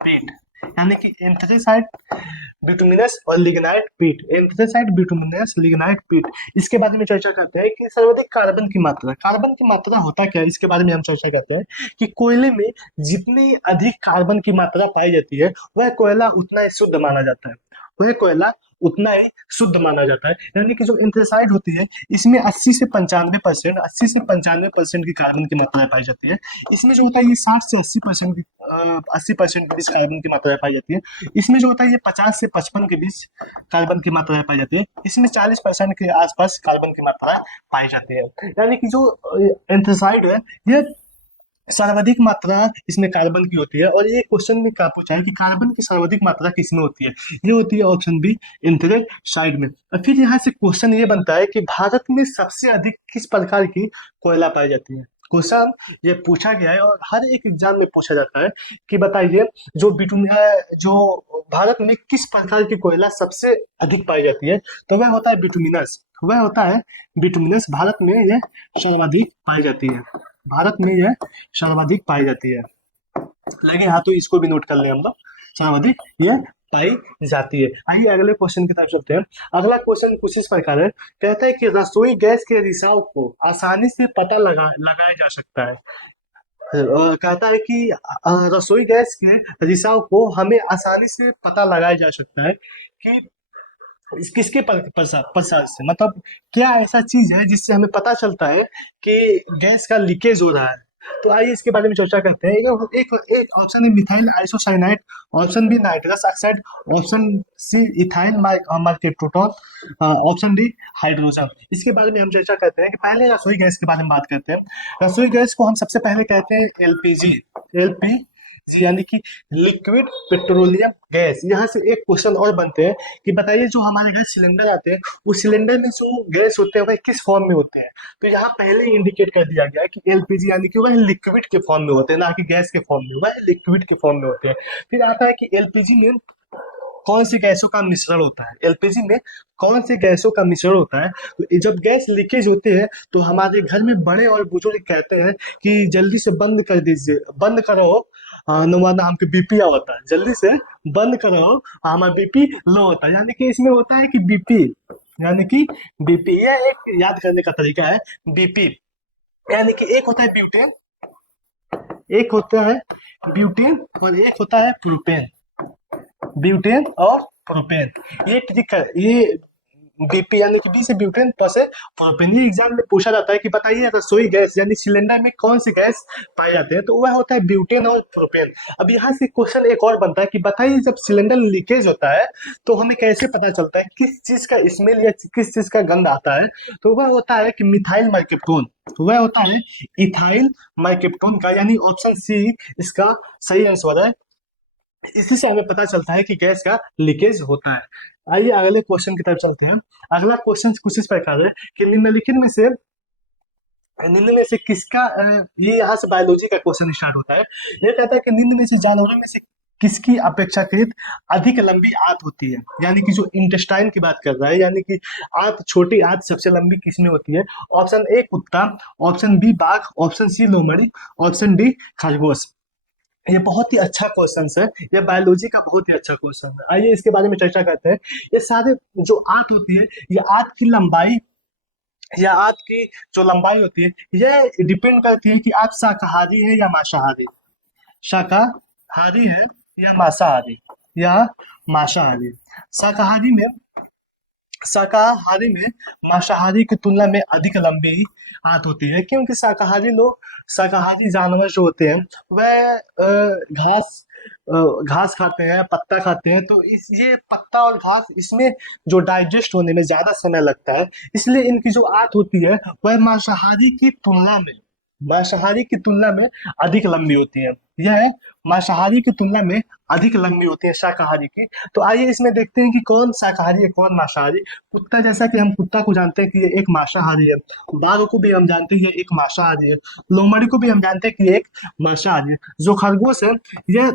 पीट। यानी कि एंथ्रेसाइट, बिटुमिनस और लिग्नाइट, पीट, एंथ्रेसाइट, बिटुमिनस, लिग्नाइट, पीट। इसके बारे में चर्चा करते हैं कि सर्वाधिक कार्बन की मात्रा, कार्बन की मात्रा होता क्या है, इसके बारे में हम चर्चा करते हैं कि कोयले में जितनी अधिक कार्बन की मात्रा पाई जाती है वह कोयला उतना ही शुद्ध माना जाता है, वह कोयला उतना ही शुद्ध माना जाता है। यानी कि जो एंथ्रेसाइट होती है इसमें 80 से 95%, 80 से 95% की कार्बन की मात्रा पाई जाती है। इसमें जो होता है ये 60 से 80% की 80% के बीच कार्बन की मात्रा पाई जाती है। इसमें जो होता है ये 50 से 55 के बीच कार्बन की मात्रा पाई जाती है। इसमें 40% के आसपास कार्बन की मात्रा पाई जाती है। यानी कि जो एंथ्रेसाइट है ये सर्वाधिक मात्रा इसमें कार्बन की होती है। और ये क्वेश्चन में क्या पूछा है कि कार्बन की सर्वाधिक मात्रा किसमें होती है, ये होती है ऑप्शन बी, एंथ्रेसाइट में। और फिर यहाँ से क्वेश्चन ये बनता है कि भारत में सबसे अधिक किस प्रकार की कोयला पाई जाती है। क्वेश्चन ये पूछा गया है और हर एक एग्जाम में पूछा जाता है कि बताइए जो जो भारत में किस प्रकार की कोयला सबसे अधिक पाई जाती है, तो वह होता है बिटुमिनस, वह होता है बिटुमिनस। भारत में यह सर्वाधिक पाई जाती है, भारत में यह सर्वाधिक पाई जाती है। लगे हाँ तो इसको भी नोट कर ले हम लोग, सर्वाधिक यह पाई जाती है। आइए अगले क्वेश्चन की तरफ चलते हैं। अगला क्वेश्चन कुछ इस प्रकार है, कहता है कि रसोई गैस के रिसाव को आसानी से पता लगाया जा सकता है। कहता है कि रसोई गैस के रिसाव को हमें आसानी से पता लगाया जा सकता है कि किसके प्रसार से, मतलब क्या ऐसा चीज है जिससे हमें पता चलता है कि गैस का लीकेज हो रहा है। तो आइए इसके बारे में चर्चा करते हैं। एक एक ऑप्शन है methyl isocyanide, option B nitrous oxide, option C ethyl मार्केटोटोन, ऑप्शन डी हाइड्रोजन। इसके बारे में हम चर्चा करते हैं कि पहले रसोई गैस के बारे में बात करते हैं। रसोई गैस को हम सबसे पहले कहते हैं एलपीजी, एलपीजी यानी कि लिक्विड पेट्रोलियम गैस। यहाँ से एक क्वेश्चन और बनते हैं कि बताइए जो हमारे घर सिलेंडर आते हैं उस सिलेंडर में जो गैस होते हैं वह किस फॉर्म में होते हैं। तो यहाँ पहले ही इंडिकेट कर दिया गया है कि एलपीजी यानी कि वह लिक्विड के फॉर्म में होते हैं, ना कि गैस के फॉर्म में, वह लिक्विड के फॉर्म में होते हैं। फिर आता है कि एलपीजी में कौन सी गैसों का मिश्रण होता है, एलपीजी में कौन सी गैसों का मिश्रण होता है। तो जब गैस लीकेज होती है तो हमारे घर में बड़े और बुजुर्ग कहते हैं कि जल्दी से बंद कर दीजिए, बंद करो, वरना हमके बीपी होता है, जल्दी से बंद करो हमारा बीपी लो होता है। यानी कि इसमें होता है कि बीपी, यानी कि बीपी, यह एक याद करने का तरीका है। बीपी यानी कि एक होता है ब्यूटेन, एक होता है ब्यूटेन और एक होता है प्रोपेन, ब्यूटेन और प्रोपेन। ये ट्रिक है, ये बीपी यानी कि बी से ब्यूटेन, प्लस से प्रोपेन। ये एग्जाम में पूछा जाता है कि बताइए रसोई गैस यानी सिलेंडर में कौन सी गैस पाए जाते हैं, तो वह होता है ब्यूटेन और प्रोपेन। अब यहाँ से क्वेश्चन एक और बनता है कि बताइए जब सिलेंडर लीकेज होता है तो हमें कैसे पता चलता है किस चीज का स्मेल या किस चीज का गंध आता है। तो वह होता है कि मिथाइल मार्केप्टोन, वह होता है इथाइल मार्केप्टोन का, यानी ऑप्शन सी इसका सही आंसर है। इसी से हमें पता चलता है कि गैस का लीकेज होता है। आइए अगले क्वेश्चन की तरफ चलते हैं। अगला क्वेश्चन कुछ इस प्रकार है कि निम्न में से किसका ये यहाँ से बायोलॉजी का क्वेश्चन स्टार्ट होता है। ये कहता है कि निम्न में से जानवरों में से किसकी अपेक्षाकृत अधिक लंबी आंत होती है, यानी कि जो इंटेस्टाइन की बात कर रहा है, यानी कि आंत, छोटी आंत सबसे लंबी किसमें होती है। ऑप्शन ए कुत्ता, ऑप्शन बी बाघ, ऑप्शन सी लोमड़ी, ऑप्शन डी खरगोश। ये बहुत ही अच्छा क्वेश्चन है, ये बायोलॉजी का बहुत ही अच्छा क्वेश्चन है। आइए इसके बारे में चर्चा करते हैं। ये सारे जो आंत होती है, ये आंत की लंबाई या आंत की जो लंबाई होती है यह डिपेंड करती है कि आप शाकाहारी है या मांसाहारी, शाकाहारी है या मांसाहारी, या मांसाहारी। शाकाहारी में शाकाहारी में मांसाहारी की तुलना में अधिक लंबी आंत होती है, क्योंकि शाकाहारी जानवर जो होते हैं वह घास खाते हैं, पत्ता खाते हैं। तो इस ये पत्ता और घास इसमें जो डाइजेस्ट होने में ज्यादा समय लगता है, इसलिए इनकी जो आंत होती है वह मांसाहारी की तुलना में अधिक लंबी होती है। यह मांसाहारी की तुलना में अधिक लंबी होती है शाकाहारी की। तो आइए इसमें देखते हैं कि कौन शाकाहारी है कौन मांसाहारी। कुत्ता, जैसा कि हम कुत्ता को जानते हैं कि ये एक मांसाहारी है, बाघ को भी हम जानते हैं ये एक मांसाहारी है, लोमड़ी को भी हम जानते हैं कि ये एक मांसाहारी है। जो खरगोश है ये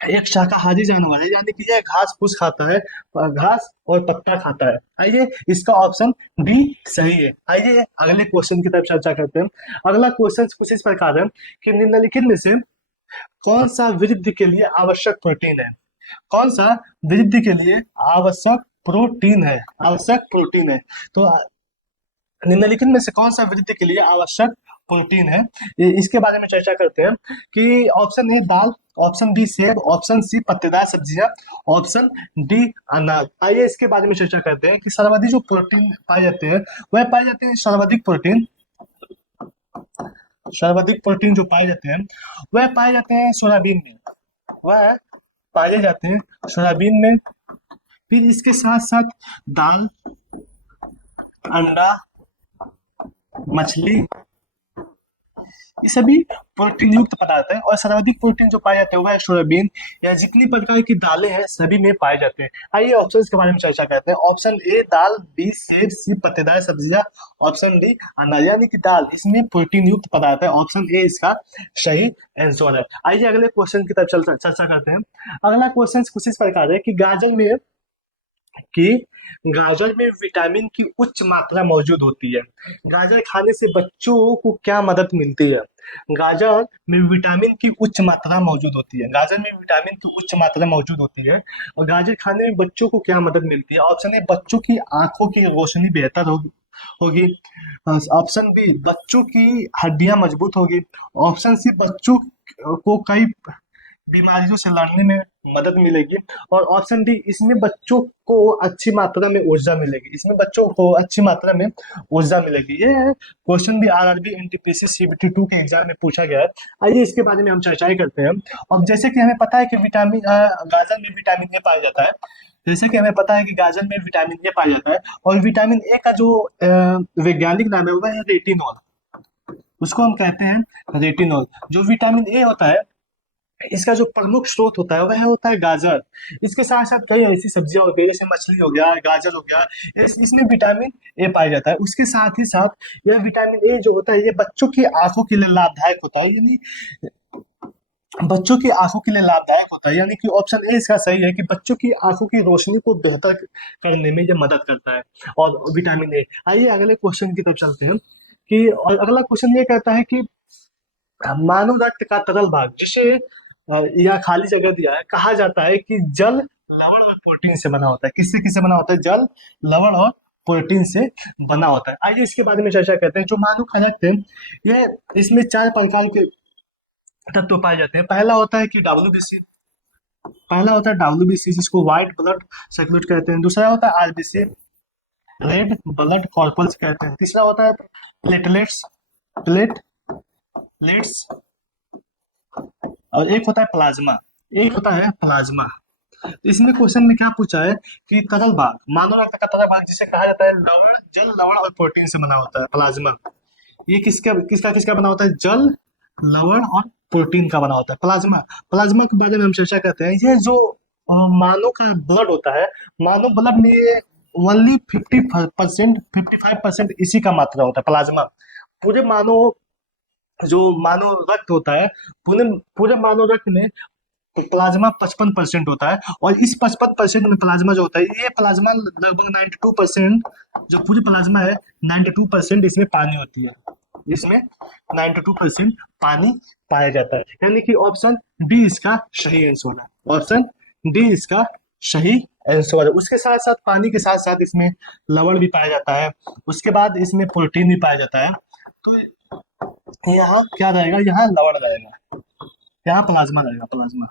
एक शाकाहारी जानवर है, यानी कि यह घास फूस खाता है, घास और पत्ता खाता है। आइए इसका ऑप्शन बी सही है। आइए अगले क्वेश्चन की तरफ चर्चा करते हैं। अगला क्वेश्चन कुछ इस प्रकार है कि निम्नलिखित में से कौन सा वृद्धि के लिए आवश्यक प्रोटीन है? कौन सा वृद्धि के लिए आवश्यक प्रोटीन है? आवश्यक प्रोटीन है। तो निम्नलिखित में से कौन सा वृद्धि के लिए आवश्यक प्रोटीन है, इसके बारे में चर्चा करते हैं। कि ऑप्शन ए दाल, ऑप्शन बी सेब, ऑप्शन सी पत्तेदार सब्जियां, ऑप्शन डी अनाज। आइए इसके बारे में चर्चा करते हैं कि सर्वाधिक जो प्रोटीन पाए जाते हैं वह पाए जाते हैं सर्वाधिक प्रोटीन जो पाए जाते हैं वह पाए जाते हैं सोयाबीन में, वह पाए जाते हैं सोयाबीन में। फिर इसके साथ साथ दाल, अंडा, मछली, ये सभी प्रोटीन युक्त पदार्थ है। और सर्वाधिक प्रोटीन जो पाए जाते हैं वह सोयाबीन या जितनी प्रकार की दालें हैं सभी में पाए जाते हैं। आइए ऑप्शंस के बारे में चर्चा करते हैं। ऑप्शन ए दाल, बी सेब, सी पत्तेदार सब्जियां, ऑप्शन डी अनाज। यानी कि दाल इसमें प्रोटीन युक्त पदार्थ है, ऑप्शन ए इसका सही आंसर है। आइए अगले क्वेश्चन की तरफ चर्चा करते हैं। अगला क्वेश्चन कुछ इस प्रकार है कि कि गाजर में विटामिन की उच्च मात्रा मौजूद होती है। गाजर खाने से बच्चों को क्या मदद मिलती है? गाजर में विटामिन की उच्च मात्रा मौजूद होती है। गाजर में विटामिन की उच्च मात्रा मौजूद होती है और गाजर खाने में बच्चों को क्या मदद मिलती है? ऑप्शन ए बच्चों की आंखों की रोशनी बेहतर होगी। ऑप्शन बी बच्चों की हड्डियां मजबूत होगी। ऑप्शन सी बच्चों को कई बीमारियों से लड़ने में मदद मिलेगी। और ऑप्शन डी इसमें बच्चों को अच्छी मात्रा में ऊर्जा मिलेगी। इसमें बच्चों को अच्छी मात्रा में ऊर्जा मिलेगी। ये क्वेश्चन भी आरआरबी एनटीपीसी सीबीटी 2 के एग्जाम में पूछा गया है। आइए इसके बारे में हम चर्चाएं करते हैं। और जैसे कि हमें पता है कि गाजर में विटामिन ए पाया जाता है, जैसे कि हमें पता है कि गाजर में विटामिन ए पाया जाता है और विटामिन ए का जो वैज्ञानिक नाम है वह है रेटिनॉल। उसको हम कहते हैं रेटिनॉल। जो विटामिन ए होता है इसका जो प्रमुख स्रोत होता है वह होता है गाजर। इसके साथ साथ कई ऐसी सब्जियां हो गई, जैसे मछली हो गया, गाजर हो गया, इसमें विटामिन ए पाया जाता है। उसके साथ ही साथ यह विटामिन ए जो होता है ये बच्चों की आंखों के लिए लाभदायक होता है। यानी बच्चों की आंखों के लिए लाभदायक होता है, यानी कि ऑप्शन ए इसका सही है कि बच्चों की आंखों की रोशनी को बेहतर करने में यह मदद करता है और विटामिन ए। आइए अगले क्वेश्चन की तरफ चलते हैं। कि और अगला क्वेश्चन ये कहता है कि मानव रक्त का तरल भाग, जिसे या खाली जगह दिया है, कहा जाता है कि जल, लवण और प्रोटीन से बना होता है। किससे किससे बना होता है? जल, लवण और प्रोटीन से बना होता है। आइए इसके बारे में चर्चा करते हैं। जो मानव का रक्त है ये इसमें 4 प्रकार के तत्व पाए जाते हैं। पहला होता है डब्ल्यूबीसी जिसको व्हाइट ब्लड सर्कुलेट कहते हैं। दूसरा होता है आरबीसी, रेड ब्लड कॉर्पल्स कहते हैं। तीसरा होता है प्लेटलेट्स, और एक होता है प्लाज्मा। तो इसमें क्वेश्चन में क्या पूछा है कि तरल भाग, मानव रक्त का तरल भाग जिसे कहा जाता है लवण, जल, लवण और प्रोटीन से बना होता है, प्लाज्मा। ये किसका किसका किसका बना होता है? जल, लवण और प्रोटीन का बना होता है प्लाज्मा के बारे में हम चर्चा करते हैं। ये जो मानव का ब्लड होता है, मानव ब्लड में ये ओनली 55% इसी का मात्रा होता है, प्लाज्मा। पूरे मानव रक्त होता है, पूरे मानव रक्त में प्लाज्मा 55% होता है। और इस 55% में प्लाज्मा जो होता है, ये प्लाज्मा लगभग 92%, जो पूरी प्लाज्मा है 92% इसमें पानी होती है। इसमें 92% पानी पाया जाता है। यानी कि ऑप्शन डी इसका सही आंसर है। ऑप्शन डी इसका सही आंसर है। उसके साथ साथ पानी के साथ साथ इसमें लवण भी पाया जाता है, उसके बाद इसमें प्रोटीन भी पाया जाता है। तो यहाँ क्या रहेगा? यहाँ लवण रहेगा, यहाँ प्लाज्मा रहेगा, प्लाज्मा।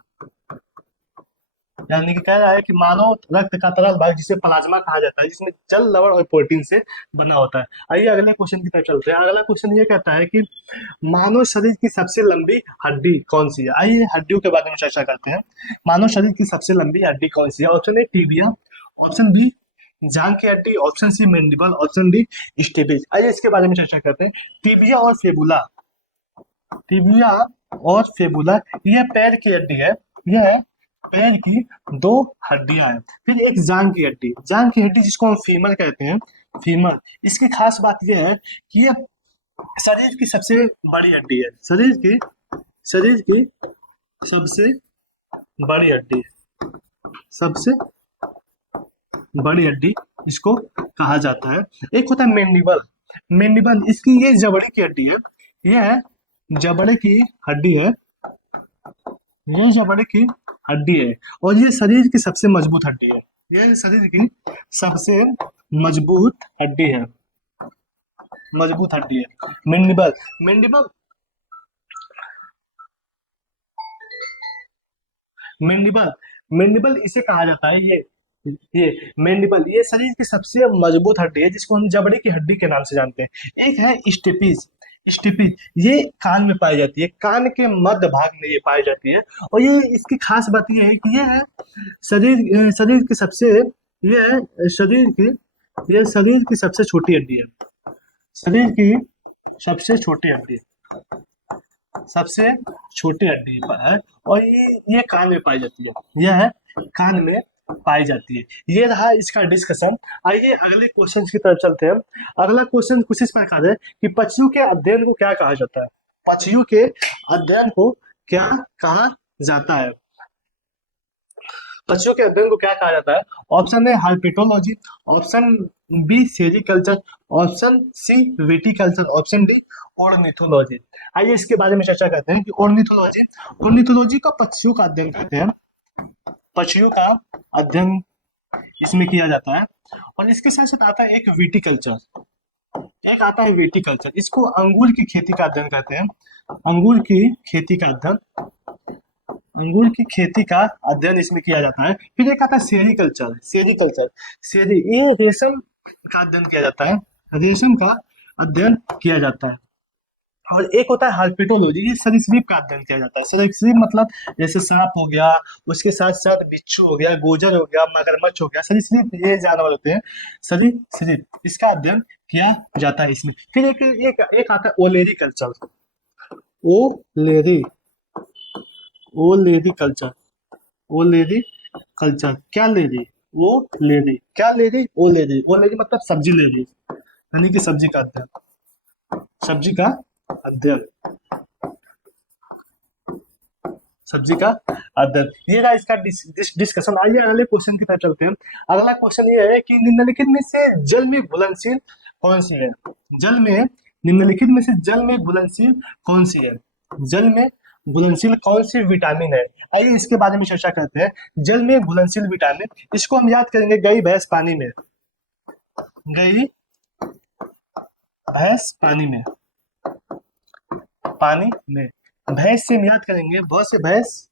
यानी कि कह रहा है कि मानव रक्त का तरल भाग जिसे प्लाज्मा कहा जाता है, जिसमें जल, लवण और प्रोटीन से बना होता है। आइए अगले क्वेश्चन की तरफ चलते हैं। अगला क्वेश्चन ये कहता है कि मानव शरीर की सबसे लंबी हड्डी कौन सी है? आइए हड्डियों के बारे में चर्चा करते हैं। मानव शरीर की सबसे लंबी हड्डी कौन सी है? Option A tibia, option B जांघ की हड्डी, option C mandible, option D stapes. आइए इसके बारे में चर्चा करते हैं। टीबिया और फेबुला यह पैर की हड्डी है, यह पैर की 2 हड्डियां हैं। फिर एक जांघ की हड्डी जिसको हम फीमर कहते हैं, फीमर। इसकी खास बात यह है कि यह शरीर की सबसे बड़ी हड्डी है, शरीर की सबसे बड़ी हड्डी, सबसे बड़ी हड्डी इसको कहा जाता है। एक होता है मेंडिबल, मेंडिबल इसकी ये जबड़े की हड्डी है, यह जबड़े की हड्डी है, ये जबड़े की हड्डी है और ये शरीर की सबसे मजबूत हड्डी है, ये शरीर की सबसे मजबूत हड्डी है, मजबूत हड्डी है मेंडिबल। मेंडिबल मेंडिबल मेंडिबल इसे कहा जाता है, ये मेंडिबल ये शरीर की सबसे मजबूत हड्डी है जिसको हम जबड़े की हड्डी के नाम से जानते हैं। एक है स्टेपीज, स्टेपीज ये कान में पाई जाती है, कान के मध्य भाग में ये पाई जाती है और ये इसकी खास बात ये है कि ये है शरीर की सबसे, ये है शरीर की सबसे छोटी हड्डी है, शरीर की सबसे छोटी हड्डी, सबसे छोटी हड्डी पर है और ये कान में पाई जाती है, यह है कान में पाई जाती है। ये रहा इसका डिस्कशन। आइए अगले क्वेश्चन की तरफ चलते हैं। अगला क्वेश्चन कुछ इस प्रकार है कि पक्षियों के अध्ययन को क्या कहा जाता है, पक्षियों के अध्ययन को क्या कहा जाता है, पक्षियों के अध्ययन को क्या कहा जाता है। Option A herpetology, option B sericulture, option C viticulture, option D ornithology. आइए इसके बारे में चर्चा करते हैं कि ऑर्निथोलॉजी, ऑर्निथोलॉजी का पक्षियों का अध्ययन करते हैं, पक्षियों का अध्ययन इसमें किया जाता है और इसके साथ साथ आता है एक विटिकल्चर, एक आता है विटिकल्चर, इसको अंगूर की खेती का अध्ययन करते हैं, अंगूर की खेती का अध्ययन, अंगूर की खेती का अध्ययन इसमें किया जाता है। फिर एक आता है सेरिकल्चर, ये रेशम का अध्ययन किया जाता है, रेशम का अध्ययन किया जाता है। और एक होता है हार्पिटोलॉजी, ये सरीसृप का अध्ययन किया जाता है, सरीसृप मतलब जैसे सांप हो गया, उसके साथ साथ बिच्छू हो गया, गोजर हो गया, मगरमच्छ हो गया, सरीसृप ये जानवर होते हैं, सरीसृप, इसका अध्ययन किया जाता है इसमें। फिर एक आता है ओलेरी कल्चर, ओलेरी कल्चर, ओलेरी कल्चर, क्या लेरी, वो लेरी, क्या लेरी, ओलेरी, ओलेरी मतलब सब्जी लेरी, यानी कि सब्जी का अध्ययन, सब्जी का अध्ययन, सब्जी का अध्ययन। ये रहा इसका डिस्कशन। आइए अगले क्वेश्चन की तरफ चलते हैं। अगला क्वेश्चन ये है कि निम्नलिखित में से जल में घुलनशील कौन सी है, जल में निम्नलिखित में से जल में घुलनशील कौन सी है, जल में घुलनशील कौन सी विटामिन है। आइए इसके बारे में चर्चा करते हैं। जल में घुलनशील विटामिन, इसको हम याद करेंगे, गई भैंस पानी में, गई भैंस पानी में, पानी में, भैंस से हम याद करेंगे, भ से भैंस,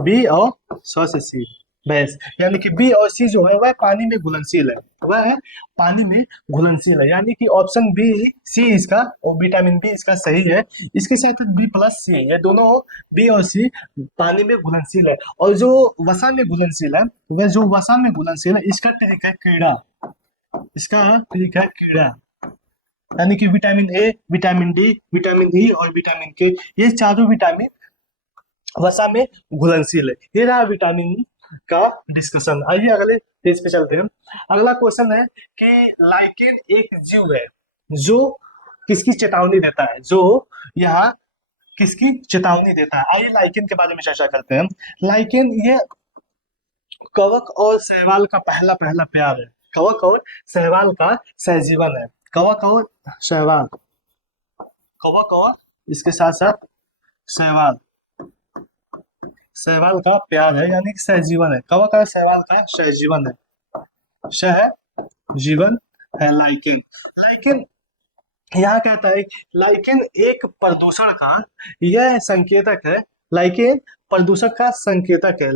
बी और स से सी, भैंस, यानी कि बी और सी जो है वह पानी में घुलनशील है, वह है पानी में घुलनशील है, यानी कि ऑप्शन बी सी इसका और विटामिन बी इसका सही है। इसके साथ बी प्लस सी, ये दोनों बी और सी पानी में घुलनशील है। और जो वसा में घुलनशील है, वह जो वसा में घुलनशील है, इसका ट्रिक है कीड़ा, इसका ट्रिक है कीड़ा, यानी कि vitamin A, vitamin D, vitamin E और विटामिन के, ये चारों विटामिन वसा में घुलनशील है। ये रहा विटामिन का डिस्कशन। आइए अगले पेज पे चलते हैं। अगला क्वेश्चन है कि लाइकेन एक जीव है जो किसकी चेतावनी देता है, जो यहाँ किसकी चेतावनी देता है। आइए लाइकेन के बारे में चर्चा करते हैं। लाइकेन ये कवक और शैवाल का पहला प्यार है, कवक और शैवाल का सहजीवन है, कवक और शैवाल, कवक और इसके साथ साथ शैवाल, शैवाल का प्यार है, यानी कि सहजीवन है, कवक और शैवाल का सहजीवन है, सहजीवन है लाइकेन। लाइकेन यहाँ कहता है लाइकेन एक प्रदूषण का यह संकेतक है, लाइकेन प्रदूषण का संकेतक है।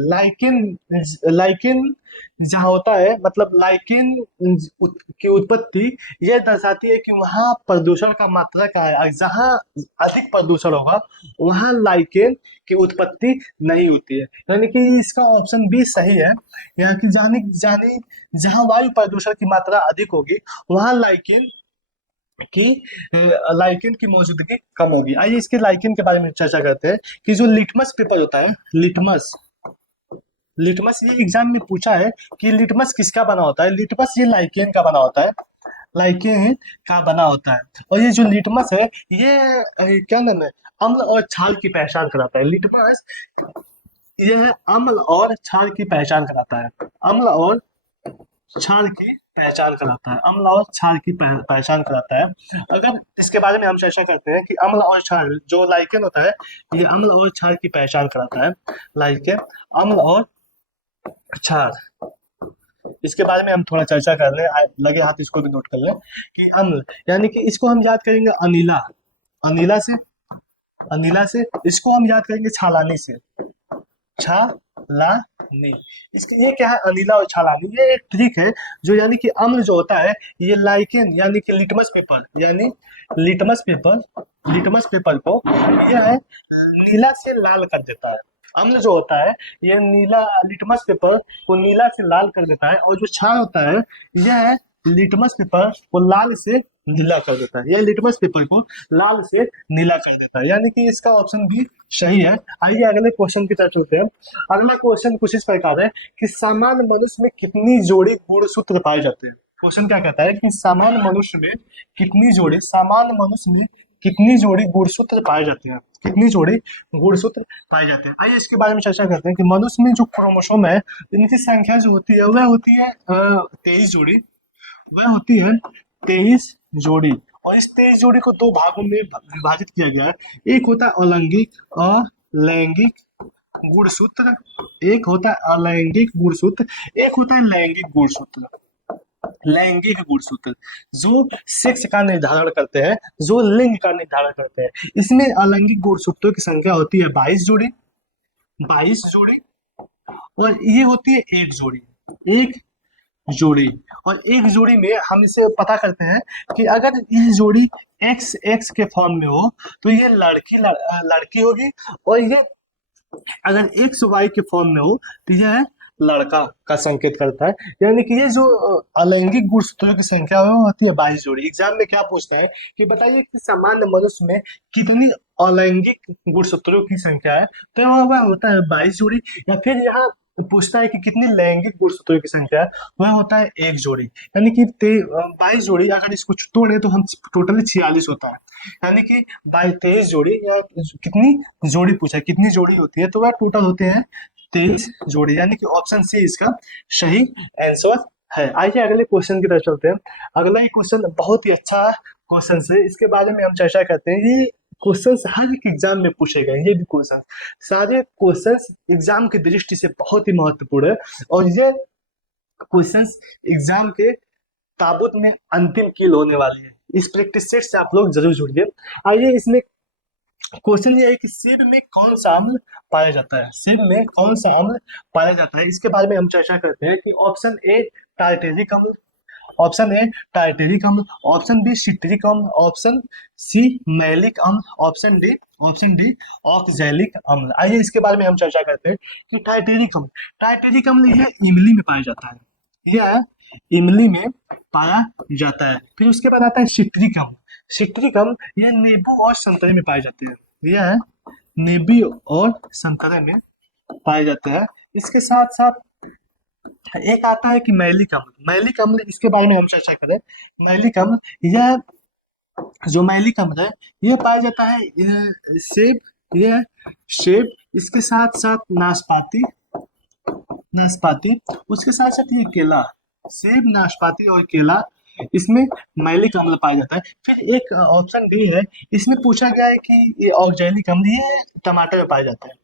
लाइकेन जहाँ होता है, मतलब लाइकेन की उत्पत्ति यह दर्शाती है कि वहाँ प्रदूषण का मात्रा क्या है, जहाँ अधिक प्रदूषण होगा वहाँ लाइकेन की उत्पत्ति नहीं होती है, यानी कि इसका ऑप्शन बी सही है। यहाँ की जहाँ वायु प्रदूषण की मात्रा अधिक होगी वहाँ लाइकेन की मौजूदगी कम होगी। आइए इसके लाइकेन के बारे में चर्चा करते हैं कि जो लिटमस पेपर होता है, लिटमस ये एग्जाम में पूछा है कि लिटमस किसका बना होता है। लिटमस ये लाइकेन का बना होता है, लाइकेन का बना होता है। और ये जो लिटमस है ये क्या नाम है, अम्ल और छाल की पहचान कराता है। लिटमस यह अम्ल और क्षार की पहचान कराता है। अम्ल और क्षार की पहचान कराता है। अम्ल और क्षार की पहचान कराता है। अगर इसके बारे में हम चर्चा करते हैं कि अम्ल और क्षार जो लाइकेन होता है, ये अम्ल और क्षार की पहचान कराता है। लाइकेन, अम्ल और क्षार, इसके बारे में हम थोड़ा चर्चा कर लें। लगे हाथ इसको भी नोट कर लें कि अम्ल यानी कि इसको हम याद करेंगे अनिला, अनिला से, अनिला से। इसको हम याद करेंगे छालानी से, छालानी। इसके ये क्या है, अनिला और छालानी, ये एक ट्रिक है जो यानी कि अम्ल जो होता है ये लाइकेन यानी कि लिटमस पेपर, यानी लिटमस पेपर, लिटमस पेपर को यह है नीला से लाल कर देता है। अम्ल जो होता है ये नीला, लिटमस पेपर को नीला से लाल कर देता है, और जो क्षार होता है यह लिटमस पेपर को लाल से नीला कर देता है। यह लिटमस पेपर को लाल से नीला कर देता है, यानी कि इसका ऑप्शन भी सही है। आइए अगले क्वेश्चन की तरफ चलते हैं। अगला क्वेश्चन कुछ इस प्रकार है कि सामान्य मनुष्य में कितनी जोड़ी गुणसूत्र पाए जाते हैं। क्वेश्चन क्या कहता है कि सामान्य मनुष्य में कितनी जोड़ी, सामान्य मनुष्य में कितनी जोड़ी गुणसूत्र पाए जाते हैं, कितनी जोड़ी गुणसूत्र पाए जाते हैं। आइए इसके बारे में चर्चा करते हैं कि मनुष्य में जो क्रोमोसोम है इनकी संख्या जो होती है वह होती है 23 जोड़ी, वह होती है 23 जोड़ी। और इस 23 जोड़ी को दो भागों में विभाजित किया गया है। एक होता है अलैंगिक, अलैंगिक गुणसूत्र, एक होता है अलैंगिक गुणसूत्र, एक होता है लैंगिक गुणसूत्र। लैंगिक गुणसूत्र जो सेक्स का निर्धारण करते हैं, जो लिंग का निर्धारण करते हैं। इसमें अलैंगिक गुणसूत्रों की संख्या होती है 22 जोड़ी, 22 जोड़ी। और ये होती है एक जोड़ी, एक जोड़ी। और एक जोड़ी में हम इसे पता करते हैं कि अगर ये जोड़ी एक्स एक्स के फॉर्म में हो तो ये लड़की होगी, और ये अगर एक्स वाई के फॉर्म में हो तो यह लड़का का संकेत करता है। यानी कि ये जो अलैंगिक गुणसूत्रों की संख्या है वो होती है 22 जोड़ी। एग्जाम में क्या पूछते हैं कि बताइए कि सामान्य मनुष्य में कितनी अलैंगिक गुणसूत्रों की संख्या है, तो वह होता है 22 जोड़ी। या फिर यहाँ पूछता है कि कितनी लैंगिक गुणसूत्रों की संख्या है, वह होता है एक जोड़ी। यानी कि 22 जोड़ी, अगर इसको तोड़े तो हम टोटली 46 होता है। यानी कि 23 जोड़ी, या कितनी जोड़ी पूछा है, कितनी जोड़ी होती है, तो वह टोटल होते हैं 23 जोड़ी। यानी कि ऑप्शन सी इसका सही आंसर है। आइए अगले क्वेश्चन की तरफ चलते हैं। अगला ही क्वेश्चन बहुत ही अच्छा क्वेश्चन है, इसके बारे में हम चर्चा करते हैं। ये क्वेश्चंस हर एक एग्जाम में पूछे गए, ये भी क्वेश्चन, सारे क्वेश्चंस एग्जाम की दृष्टि से बहुत ही महत्वपूर्ण है, और ये क्वेश्चंस एग्जाम के ताबूत में अंतिम कील होने वाले हैं। इस प्रैक्टिस सेट से आप लोग जरूर जुड़िए। आइए इसमें क्वेश्चन ये है कि सेब में कौन सा अम्ल पाया जाता है, सेब में कौन सा अम्ल पाया जाता है। इसके बारे में हम चर्चा करते हैं कि ऑप्शन ए टार्टेरिक अम्ल, ऑप्शन ए टार्टेरिक अम्ल, ऑप्शन बी सिट्रिक अम्ल, ऑप्शन सी मैलिक अम्ल, ऑप्शन डी ऑक्सैलिक अम्ल। आइए इसके बारे में हम चर्चा करते हैं कि टार्टेरिक अम्ल, टार्टेरिक अम्ल यह इमली में पाया जाता है, यह इमली में पाया जाता है। फिर उसके बाद आता है सिट्रिक अम्ल, सिट्रिक अम्ल यह नींबू और संतरे में पाए जाते हैं, यह नींबू और संतरे में पाए जाते हैं। इसके साथ साथ एक आता है कि मैलिक अम्ल, मैलिक अम्ल इसके बारे में हम चर्चा करें। मैलिक अम्ल, यह जो मैलिक अम्ल है यह पाया जाता है सेब, यह सेब, इसके साथ साथ नाशपाती, नाशपाती, उसके साथ साथ ये केला, सेब, नाशपाती और केला, इसमें मैलिक अम्ल पाया जाता है। फिर एक ऑप्शन डी है, इसमें पूछा गया है कि ये ऑक्सैलिक अम्ल ये टमाटर में पाया जाता है,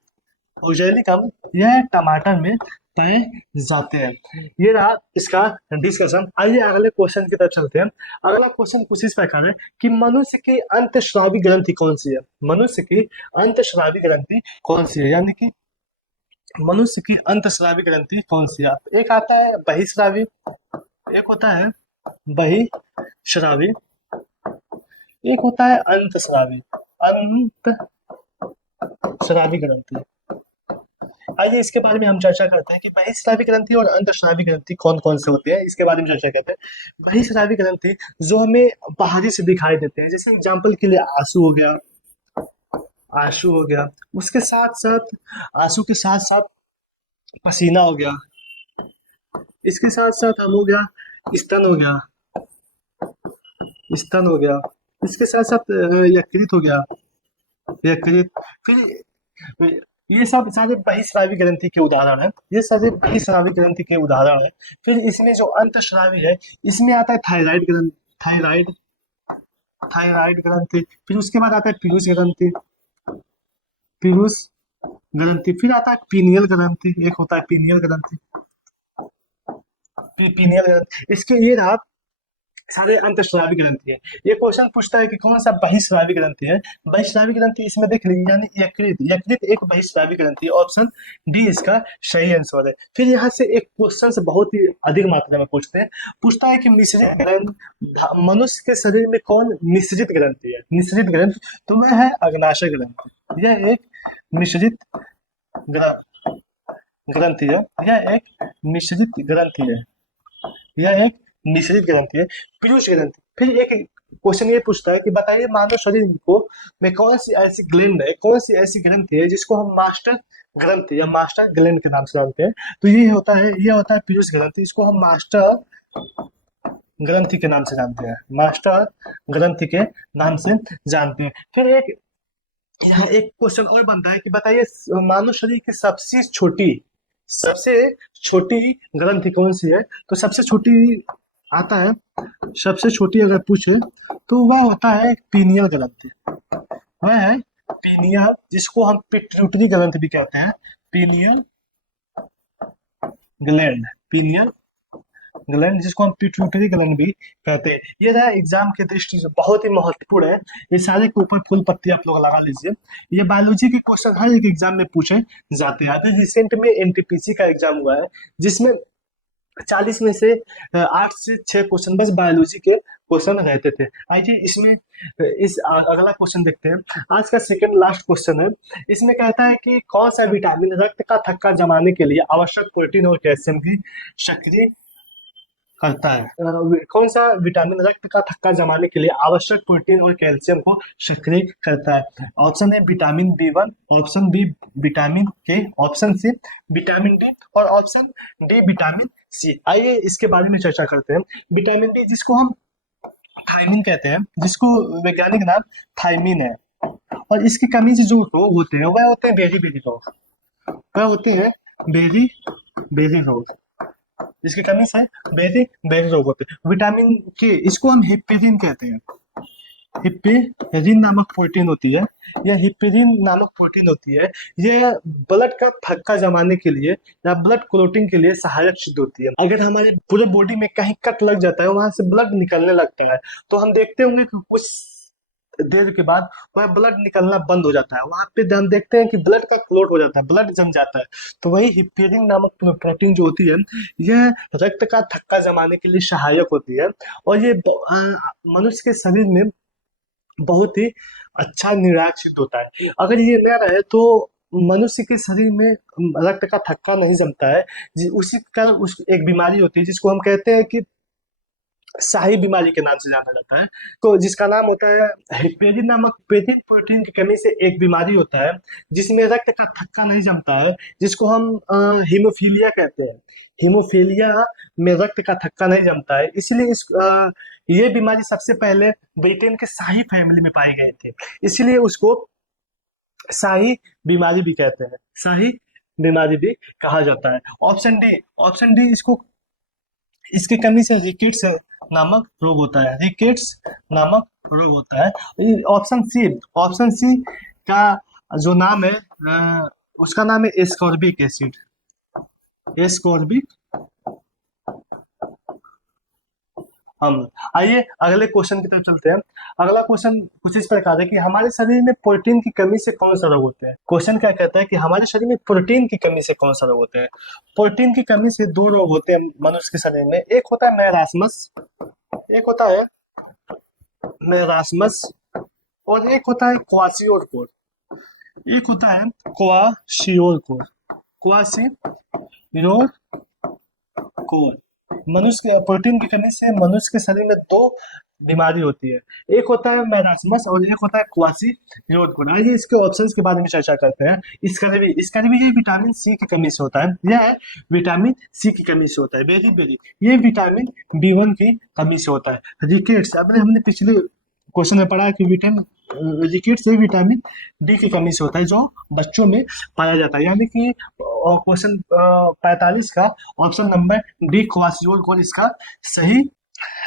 ऑक्सैलिक अम्ल यह टमाटर में पाए जाते हैं। ये रहा इसका डिस्कशन। आइए अगले क्वेश्चन की तरफ चलते हैं। अगला क्वेश्चन कुछ इस प्रकार है कि मनुष्य की अंतःस्रावी ग्रंथि कौन सी है, मनुष्य की अंतःस्रावी ग्रंथि कौन सी है, यानी कि मनुष्य की अंतःस्रावी ग्रंथि कौन सी है। एक आता है बहिस्रावी, एक होता है बहिस्रावी, एक होता है अंतःस्रावी, अंतःस्रावी ग्रंथि। आइए इसके बारे में हम चर्चा करते हैं कि बहिस्रावी ग्रंथि और अंतःस्रावी ग्रंथि कौन कौन से होते हैं। इसके बारे में चर्चा करते हैं। बहिस्रावी ग्रंथि जो हमें बाहरी से दिखाई देते हैं, जैसे एग्जाम्पल के लिए आंसू हो गया, आंसू हो गया, उसके साथ साथ आंसू के साथ साथ पसीना हो गया, इसके साथ साथ हम हो गया स्तन हो गया, स्तन हो गया, इसके साथ साथ यकृत हो गया, यकृत। फिर ये सब सारे बहिस्रावी ग्रंथि के उदाहरण है, ये सारे बहिस्रावी ग्रंथि के उदाहरण है। फिर इसमें जो अंतस्रावी है, इसमें आता है थायराइड ग्रंथि, थायराइड ग्रंथि। फिर उसके बाद आता है पीयूष ग्रंथि, पीयूष ग्रंथि। फिर आता है पीनियल ग्रंथि, एक होता है पीनियल ग्रंथि, पीनियल ग्रंथि। इसके ये रहा सारे अंतस्रावी ग्रंथि है। ये क्वेश्चन पूछता है कि कौन सा बहिस्रावी ग्रंथि है। बहिस्रावी ग्रंथि इसमें देख लीजिए, यानी यकृत, यकृत एक बहिस्रावी ग्रंथि है। ऑप्शन डी इसका सही आंसर है। फिर यहाँ से एक क्वेश्चन से बहुत ही अधिक मात्रा में पूछता है कि मिश्रित ग्रंथ, मनुष्य के शरीर में कौन मिश्रित ग्रंथि है। मिश्रित ग्रंथ तो वह है अग्नाशय ग्रंथि। यह एक मिश्रित ग्रंथि है, यह एक मिश्रित ग्रंथि है, यह एक मिश्रित ग्रंथि है। पीयूष ग्रंथि। फिर एक क्वेश्चन ये पूछता है कि बताइए मानव शरीर को में कौन सी ऐसी ग्लैंड है, कौन सी ऐसी ग्रंथि है जिसको हम मास्टर ग्रंथि या मास्टर ग्लैंड के नाम से जानते हैं। तो ये होता है पीयूष ग्रंथि। इसको हम मास्टर ग्रंथि के नाम से जानते हैं, मास्टर ग्रंथि के नाम से जानते हैं। फिर यहाँ एक क्वेश्चन और बनता है कि बताइए मानव शरीर की सबसे छोटी ग्रंथि कौन सी है। तो सबसे छोटी आता है, सबसे छोटी अगर पूछे तो वह होता है पीनियल ग्रंथि, वह है पीनियल, जिसको हम पिट्यूटरी ग्रंथि भी कहते हैं, पीनियल ग्लैंड, पीनियल ग्लैंड जिसको हम पिट्यूटरी ग्लैंड भी कहते हैं। ये रहा एग्जाम की दृष्टि से बहुत ही महत्वपूर्ण है। ये सारे के ऊपर फुल पत्ती आप लोग लगा लीजिए। ये बायोलॉजी के क्वेश्चन हर एक एग्जाम में पूछे जाते हैं। अभी रिसेंट में एनटीपीसी का एग्जाम हुआ है, जिसमें 40 में से 8 से 6 क्वेश्चन बस बायोलॉजी के क्वेश्चन रहते थे। आइए इसमें इस अगला क्वेश्चन देखते हैं। आज का सेकंड लास्ट क्वेश्चन है। इसमें कहता है कि कौन सा विटामिन रक्त का थक्का जमाने के लिए आवश्यक प्रोटीन और कैल्शियम की सक्रिय करता है। कौन सा विटामिन रक्त का थक्का जमाने के लिए आवश्यक प्रोटीन और कैल्शियम को सक्रिय करता है। ऑप्शन है vitamin B1, option B vitamin K, option C vitamin D और ऑप्शन डी विटामिन सी। आइए इसके बारे में चर्चा करते हैं। विटामिन डी जिसको हम थायमिन कहते हैं, जिसको वैज्ञानिक नाम थायमिन है, और इसकी कमी से जो रोग होते हैं वह होते हैं बेरी रोग, वह होते हैं बेरी रोग, इसकी कमी से बेरी रोग होते हैं। विटामिन के इसको हम हिप्पेरिन कहते हैं, हिप्पेरिन नामक प्रोटीन होती है, यह हिप्पेरिन नामक प्रोटीन होती है। यह ब्लड का थक्का जमाने के लिए या ब्लड क्लोटिंग के लिए सहायक सिद्ध होती है। अगर हमारे पूरे बॉडी में कहीं कट लग जाता है, वहां से ब्लड निकलने लगता है, तो हम देखते होंगे कि कुछ देर के बाद वह ब्लड निकलना बंद हो जाता है। वहां पे हम देखते हैं कि ब्लड का क्लोट हो जाता है, ब्लड जम जाता है। तो वही हिप्पेरिन नामक प्रोटीन जो होती है, यह रक्त का थक्का जमाने के लिए सहायक होती है, और ये मनुष्य के शरीर में बहुत ही अच्छा निर्णायक सिद्ध होता है। अगर ये न रहे तो मनुष्य के शरीर में रक्त का थक्का नहीं जमता है। उसी कारण एक बीमारी होती है जिसको हम कहते हैं कि शाही बीमारी के नाम से जाना जाता है। तो जिसका नाम होता है हिप्पेरिन नामक प्रोटीन की कमी से एक बीमारी होता है जिसमें रक्त का थक्का नहीं जमता है, जिसको हम हीमोफीलिया कहते हैं। हीमोफीलिया में रक्त का थक्का नहीं जमता है, इसलिए ये बीमारी सबसे पहले ब्रिटेन के शाही फैमिली में पाए गए थे, इसलिए उसको शाही बीमारी भी कहते हैं, शाही बीमारी भी कहा जाता है। ऑप्शन डी इसकी कमी से रिकेट्स नामक रोग होता है, रिकेट्स नामक रोग होता है। ऑप्शन सी का जो नाम है उसका नाम है एस्कॉर्बिक एसिड, एस्कॉर्बिक अम्ल। आइए अगले क्वेश्चन की तरफ चलते हैं। अगला क्वेश्चन कुछ इस प्रकार है कि हमारे शरीर में प्रोटीन की कमी से कौन सा रोग होते हैं। क्वेश्चन क्या कहता है कि हमारे शरीर में प्रोटीन की कमी से कौन सा रोग होते हैं। प्रोटीन की कमी से 2 रोग होते हैं मनुष्य के शरीर में। एक होता है मैरास्मस, एक होता है मैरास्मस, और एक होता है क्वाशियोरकोर, एक होता है क्वाशियोरकोर, क्वाशियोरकोर। मनुष्य के प्रोटीन की कमी से मनुष्य के शरीर में 2 बीमारी होती है, एक होता है मैरास्मस और एक होता है क्वाशियोरकोर। आइए इसके ऑप्शंस के बारे में चर्चा करते हैं। इसका भी ये विटामिन सी की कमी से होता है, यह विटामिन सी की कमी से होता है। बेरी ये विटामिन B1 की कमी से होता है। रिकेट्स, अब हमने पिछले क्वेश्चन में पढ़ा कि लिक्विड से विटामिन डी की कमी से होता है, जो बच्चों में पाया जाता है। यानी कि क्वेश्चन 45 का ऑप्शन नंबर डी क्वासियोल इसका सही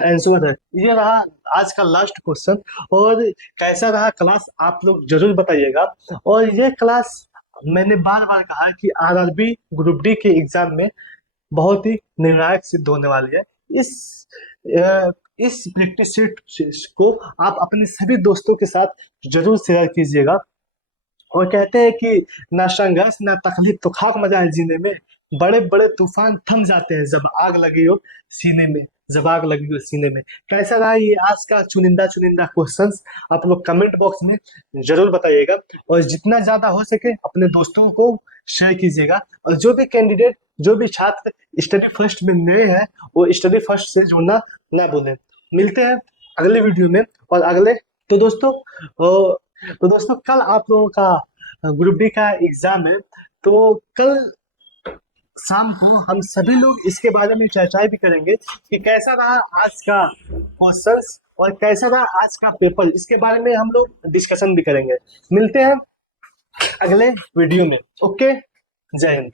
आंसर है। ये रहा आज का लास्ट क्वेश्चन। और कैसा रहा क्लास आप लोग जरूर बताइएगा। और ये क्लास मैंने बार बार कहा कि आरआरबी ग्रुप डी के एग्जाम में बहुत ही निर्णायक सिद्ध होने वाली है। इस प्रैक्टिस सेट को आप अपने सभी दोस्तों के साथ जरूर शेयर कीजिएगा। और कहते हैं कि ना संघर्ष ना तकलीफ तो खाक मजा है जीने में, बड़े बड़े तूफान थम जाते हैं जब आग लगी हो सीने में, जब आग लगी हो सीने में। कैसा रहा ये आज का चुनिंदा चुनिंदा क्वेश्चंस, आप लोग कमेंट बॉक्स में जरूर बताइएगा। और जितना ज्यादा हो सके अपने दोस्तों को शेयर कीजिएगा। और जो भी कैंडिडेट, जो भी छात्र स्टडी फर्स्ट में नए हैं, वो स्टडी फर्स्ट से जुड़ना ना भूलें। मिलते हैं अगले वीडियो में और अगले। तो दोस्तों कल आप लोगों का ग्रुप डी का एग्जाम है, तो कल शाम को हम सभी लोग इसके बारे में चर्चाएं भी करेंगे कि कैसा रहा आज का क्वेश्चंस और कैसा रहा आज का पेपर। इसके बारे में हम लोग डिस्कशन भी करेंगे। मिलते हैं अगले वीडियो में। ओके, जय हिंद।